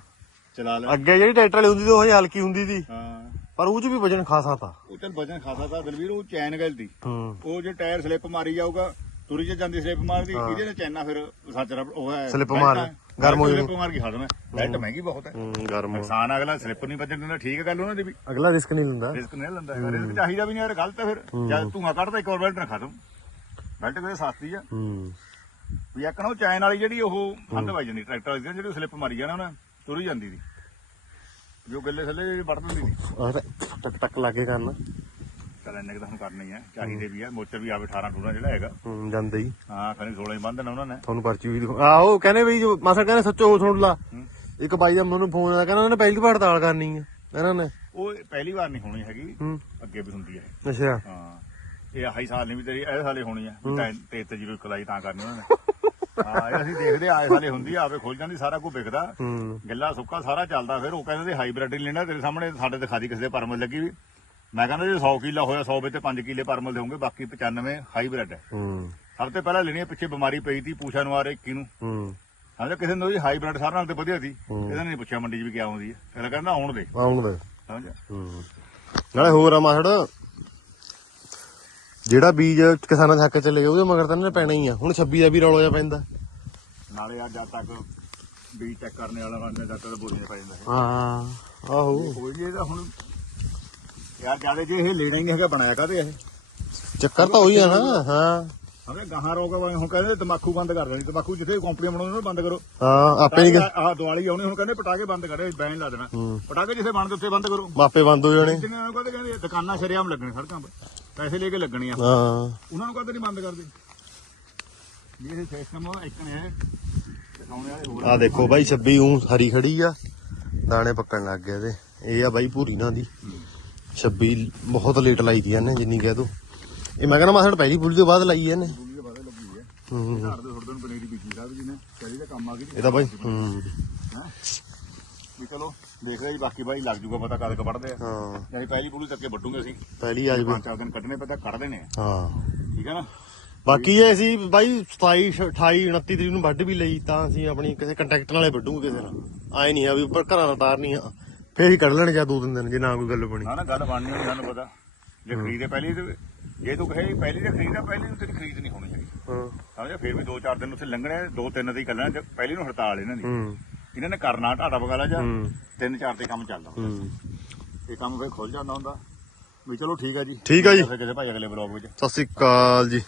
ਚਲਾ ਲੈ। ਅੱਗੇ ਜਿਹੜੀ ਟਰੈਕਟਰ ਵਾਲੀ ਹੁੰਦੀ ਸੀ ਉਹ ਹਲਕੀ ਹੁੰਦੀ ਸੀ। ਹਾਂ। ਪਰ ਉਹ 'ਚ ਵੀ ਵਜਨ ਖਾਸਾ ਤਾ। ਉਹ ਚੱਲ ਵਜਨ ਖਾਸਾ ਤਾਂ ਦਲਵੀਰ ਉਹ ਚੈਨ ਗਲਤੀ ਹੂੰ। ਉਹ ਜੇ ਟਾਇਰ ਸਲਿੱਪ ਮਾਰੀ ਜਾਊਗਾ ਤੁਰੀ ਚ ਜਾਂਦੀ ਸਲਿੱਪ ਮਾਰਦੀ। ਇਹਦੇ ਨਾਲ ਚੈਨਾ ਫਿਰ? ਸੱਚ ਉਹ ਹੈ belt ਮਾਰ। ਗਰਮ ਹੋ Slip ਜਾਣੀ। ਮਾਰ ਕੇ ਖੜਨਾ ਬੈਲਟ ਮਹਿੰਗੀ ਬਹੁਤ ਹੈ। ਹੂੰ ਗਰਮ। ਨੁਕਸਾਨ ਅਗਲਾ ਸਲਿੱਪ ਨਹੀਂ ਵੱਜਣ ਦਿੰਦਾ ਠੀਕ ਹੈ ਗੱਲ ਉਹਨਾਂ ਦੀ ਵੀ। ਅਗਲਾ ਰਿਸਕ ਨਹੀਂ ਲੈਂਦਾ। ਰਿਸਕ ਨਹੀਂ ਲੈਂਦਾ। ਹੈਗਾ ਰਿਸਕ ਚਾਹੀਦਾ ਵੀ ਨਹੀਂ ਯਾਰ ਗਲਤ ਹੈ ਫਿਰ। ਜਦ ਧੂਆਂ ਕੱਢਦਾ ਇੱਕ ਵਾਰ ਬੈਲਟ ਨਾ ਖਤਮ ਬੈਲਟ ਕਿਤੇ ਸਸਤੀ ਆ। ਹੂੰ। ਵੀ ਇੱਕ ਨਾ ਉਹ ਚੈਨ ਵਾਲੀ ਜਿਹੜੀ ਉਹ ਹੰਦ ਵੱਜ ਜਾਂਦੀ ਟਰੈਕਟਰ ਵਾਲੀ ਜਿਹੜੀ ਸਲਿੱਪ ਮਾਰੀ ਜਾਣਾ ਉਹਨੇ ਤੁਰੀ ਜਾਂਦੀ ਸੀ। ਜੋ ਗੱਲੇ ਥੱਲੇ ਵੜ ਦਿੰਦੀ ਸੀ। ਆਹ ਤਾਂ ਟਕ ਟਕ ਲਾ ਕੇ ਕਰਨਾ। ਚੱਲ ਇੰਨੇ ਕੁ ਤਾਂ ਹੁਣ ਕਰਨੀ ਹੈ ਚਾਹੀਦੇ ਵੀ ਆ ਮੋਚਰ ਵੀ ਆਵੇ 18 ਟੂਣਾ ਜਿਹੜਾ ਹੈਗਾ। ਹੂੰ ਜਾਂਦੇ ਹੀ। ਹਾਂ ਖਰੇ 16 ਹੀ ਬੰਦ ਦੇਣਾ ਉਹਨਾਂ ਨੇ। ਤੁਹਾਨੂੰ ਪਰਚੀ ਵੀ ਦਿਖਾ ਆਹੋ ਕਹਿੰਦੇ ਵੀ ਜੋ ਮਾਸਾ ਕਹਿੰਦੇ ਸੱਚੋ ਸੁਣ ਲਾ। ਹੂੰ। ਇੱਕ ਬਾਈ ਦਾ ਮੈਨੂੰ ਫੋਨ ਆਇਆ ਕਹਿੰਦਾ ਉਹਨਾਂ ਨੇ ਪਹਿਲੀ ਵਾਰ ਹੜਤਾਲ ਕਰਨੀ ਆ। ਇਹਨਾਂ ਨੇ ਉਹ ਪਹਿਲੀ ਵਾਰ ਨਹੀਂ ਹੋਣੀ ਹੈਗੀ। ਹੂੰ। ਅੱਗੇ ਵੀ ਹੁੰਦੀ ਹੈ। ਅੱਛਾ। ਹਾਂ। ਇਹ ਆਹੀ ਸਾਲ ਨਹੀਂ ਵੀ ਤੇਰੀ ਇਹ ਸਾਲੇ ਹੋਣੀ ਆ। ਤਾਂ ਤੇ ਤਜੀਰੋ ਕਲਾਈ ਤਾਂ ਕਰਨੀ ਉਹਨਾਂ ਨੇ। ਹਾਂ ਇਹ ਅਸੀਂ ਦੇਖਦੇ ਆਏ ਸਾਲੇ ਹੁੰਦੀ ਆ, ਆਵੇ ਖੁੱਲ ਜਾਂਦੀ ਸਾਰਾ ਕੁਝ ਵਿਕਦਾ ਹੂੰ। ਗੱਲਾ ਸੁੱਕਾ ਸਾਰਾ ਚੱਲਦਾ ਫਿਰ ਉਹ ਕਹਿੰਦੇ ਹਾਈਬ੍ਰਿਡ ਨਹੀਂ ਲੈਣਾ ਤੇਰੇ ਸਾਹਮਣੇ ਸਾਡੇ ਦਿਖਾ ਦੀ ਕਿਸੇ ਦੇ ਪਰਮਲ ਲੱਗੀ ਵੀ। ਮੈਂ ਕਹਿੰਦਾ ਜੇ 100 ਕਿੱਲਾ ਹੋਇਆ 100 ਵਿੱਚ 5 ਕਿੱਲੇ ਪਰਮਲ ਦੇਉਂਗੇ ਬਾਕੀ 95 ਹਾਈਬ੍ਰਿਡ ਹੈ। ਹੂੰ। ਸਭ ਤੋਂ ਪਹਿਲਾਂ ਲੈਣੀ ਹੈ ਪਿੱਛੇ ਬਿਮਾਰੀ ਪਈ ਸੀ ਪੂਛਾ ਨੂੰ ਆ ਰਹੀ 21 ਨੂੰ। ਹੂੰ। ਹਾਲੇ ਕਿਸੇ ਨੂੰ ਵੀ ਹਾਈਬ੍ਰਿਡ ਸਾਰਿਆਂ ਨਾਲ ਤੇ ਵਧੀਆ ਸੀ। ਇਹਨਾਂ ਨੇ ਨਹੀਂ ਪੁੱਛਿਆ ਮੰਡੀ 'ਚ ਵੀ ਕਿਆ ਆਉਂਦੀ ਹੈ। ਇਹਦਾ ਕਹਿੰਦਾ ਆਉਣ ਦੇ। ਆਉਣ ਦੇ। ਸਮਝਿਆ? ਹੂੰ। ਨਾਲੇ ਹੋਰ ਆ ਮਾਹੜ ਜਿਹੜਾ ਬੀਜ ਕਿਸਾਨਾਂ ਦੇ ਹੱਕ ਚ ਚਲੇ ਗਿਆ ਉਹਦੇ ਮਗਰ ਤਾਂ ਇਹਨੇ ਪੈਣਾ ਹੀ ਆ। ਹੁਣ 26 ਦਾ ਵੀ ਰੌਲਾ ਜਿਹਾ ਪੈਂਦਾ। ਨਾਲੇ ਆ ਜਦ ਤੱਕ ਬੀਜ ਚੈੱਕ ਕਰਨੇ ਵਾਲਾ ਬੰਦੇ ਜਦ ਤੱਕ ਬੋਲੀਆਂ ਪੈ ਜਾਂਦਾ ਹੈ ਹਾਂ ਆਹੋ। ਕੋਈ ਨਹੀਂ ਇਹਦਾ ਹੁਣ ਯਾਰ ਜ਼ਿਆਦਾ ਜੇ ਇਹ ਲੈਣਾ ਹੀ ਨਹੀਂ ਹੈਗਾ ਬਣਾਇਆ ਕਾਹਦੇ ਇਹ? ਚੱਕਰ ਤਾਂ ਉਹੀ ਆ ਨਾ ਹਾਂ। ਹਮੇ ਗਾਹਾਂ ਰੋਕ ਹੁਣ ਕਹਿੰਦੇ ਤਮਾਕੂ ਬੰਦ ਕਰ ਦੇਣੀ ਤਮਾਕੂ ਜਿੱਥੇ ਕੰਪਨੀਆਂ ਬਣਾਉਂਦੇ ਨੇ ਬੰਦ ਕਰੋ। ਹਾਂ ਆਪੇ ਨਹੀਂ ਆਹ ਦੀਵਾਲੀ ਆਉਣੀ ਹੁਣ ਕਹਿੰਦੇ ਪਟਾਕੇ ਬੰਦ ਕਰੇ ਬੈਨ ਲਾ ਦੇਣਾ। ਪਟਾਕੇ ਜਿੱਥੇ ਬਣਦੇ ਉੱਥੇ ਬੰਦ ਕਰੋ। ਮਾਪੇ ਬੰਦ ਹੋ ਜਾਣੇ। ਜਿੰਨੇ ਨੂੰ ਕਹਿੰਦੇ ਕਹਿੰਦੇ ਦੁਕਾਨਾਂ ਸ਼ਰਿਆਮ ਲੱਗਣੇ ਸੜਕਾਂ 'ਤੇ ਪੈਸੇ ਲੈ ਕੇ ਲੱਗਣੀਆਂ। ਹਾਂ। ਉਹਨਾਂ ਨੂੰ ਕਦੇ ਨਹੀਂ ਬੰਦ ਕਰਦੇ। ਇਹ ਸਿਸਟਮ ਇੱਕ ਨੇ ਆ ਦੇਖੋ ਬਾਈ 26 ਉਂ ਹਰੀ ਖੜੀ ਆ ਦਾਣੇ ਪੱਕਣ ਲੱਗ ਗਏ ਇਹਦੇ। ਇਹ ਆ ਬਾਈ ਭੂਰੀ ਨਾ ਦੀ। 26 ਬਹੁਤ ਲੇਟ ਲਾਈ ਦੀ ਇਹਨੇ ਜਿੰਨੀ ਕਹਿ ਦੋ। ਇਹ ਮੈਂ ਕਹਿੰਦਾ ਮਾਸੜ ਪਹਿਲੀ ਪੁਲੀ ਤੋਂ ਬਾਅਦ ਲਾਈ ਇਹਨੇ। ਦੂਲੀ ਦੇ ਬਾਰੇ ਲੱਗੀ ਹੈ। ਹੂੰ ਘਰ ਦੇ ਥੋੜੇ ਨੂੰ ਪਨੀਰੀ ਬੀਜੀ ਸਾਹਿਬ ਜੀ ਨੇ ਕਰੀ ਦਾ ਕੰਮ ਆ ਗਈ ਇਹ ਤਾਂ ਬਾਈ ਹੂੰ। ਹੈਂ? ਵੀ ਚਲੋ ਦੇਖਦੇ ਜੀ ਬਾਕੀ ਬਾਈ ਲੱਗ ਜੂਗਾ ਪਤਾ ਕਦ ਕ ਵੱਢਦੇ ਆ। ਹਾਂ। ਯਾਨੀ ਪਹਿਲੀ ਪੁਲੀ ਤੱਕੇ ਵੱਢੂਗੇ ਅਸੀਂ। ਪਹਿਲੀ ਆ ਜਵੇ ਪੰਜ ਚਾਰ ਦਿਨ ਕੱਢਣੇ ਪਤਾ ਕੱਢ ਦੇਣੇ ਆ। ਹਾਂ। ਠੀਕ ਹੈ ਨਾ? ਬਾਕੀ ਜੇ ਅਸੀਂ ਬਾਈ 27 28 29 ਤਰੀਕ ਨੂੰ ਵੱਢ ਵੀ ਲਈ ਤਾਂ ਅਸੀਂ ਆਪਣੀ ਕਿਸੇ ਕੰਟੈਕਟ ਨਾਲੇ ਵੱਢੂਗੇ ਕਿਸੇ ਨਾਲ। ਆਏ ਨਹੀਂ ਆ ਵੀ ਉੱਪਰ ਘਰਾਂ ਦਾ ਤਾਰ ਨਹੀਂ ਆ। ਫੇਰ ਹੀ ਕੱਢ ਲੈਣ ਜਾਂ ਦੋ ਤਿੰਨ ਦਿਨ ਜੇ ਨਾ ਕੋਈ ਗੱਲ ਬਣੀ। ਨਾ ਨਾ ਗੱਲ ਬਣਨੀ ਹੋਣੀ ਸਾਨੂੰ ਪਤਾ। ਜੇ ਖਰੀਦੇ ਪਹਿਲੀ ਤੇ ਜੇ ਤੂੰ ਕਹੇ ਪਹਿਲੀ ਤੇ ਖਰੀਦਾ ਪਹਿਲੀ ਨੂੰ ਤੇਰੀ ਖਰੀਦ ਨਹੀਂ ਹੋਣੀ ਹੈਗੀ। ਹਾਂ। ਸਮਝਿਆ? ਫਿਰ ਵੀ 2-4 ਦਿਨ ਉੱਥੇ ਲੰਘਣੇ ਦੋ ਤਿੰਨ ਦੀ ਕੱਲਣਾ ਪਹਿਲੀ ਨੂੰ ਹੜਤਾਲ ਇਹਨਾਂ ਦੀ ਹੂੰ। ਇਹਨਾਂ ਨੇ ਕਰਨਾ ਢਾਡਾ ਬਗਾਲਾ ਜਾਂ ਤਿੰਨ ਚਾਰ ਤੇ ਕੰਮ ਚੱਲਦਾ ਹੁੰਦਾ। ਹੂੰ। ਇਹ ਕੰਮ ਫਿਰ ਖੁੱਲ ਜਾਂਦਾ ਹੁੰਦਾ। ਵੀ ਚਲੋ ਠੀਕ ਆ ਜੀ। ਠੀਕ ਆ ਜੀ। ਫਿਰ ਕਿਸੇ ਭਾਈ ਅਗਲੇ ਬਲੌਗ ਵਿੱਚ। ਸਤਿ ਸ੍ਰੀ ਅਕਾਲ ਜੀ।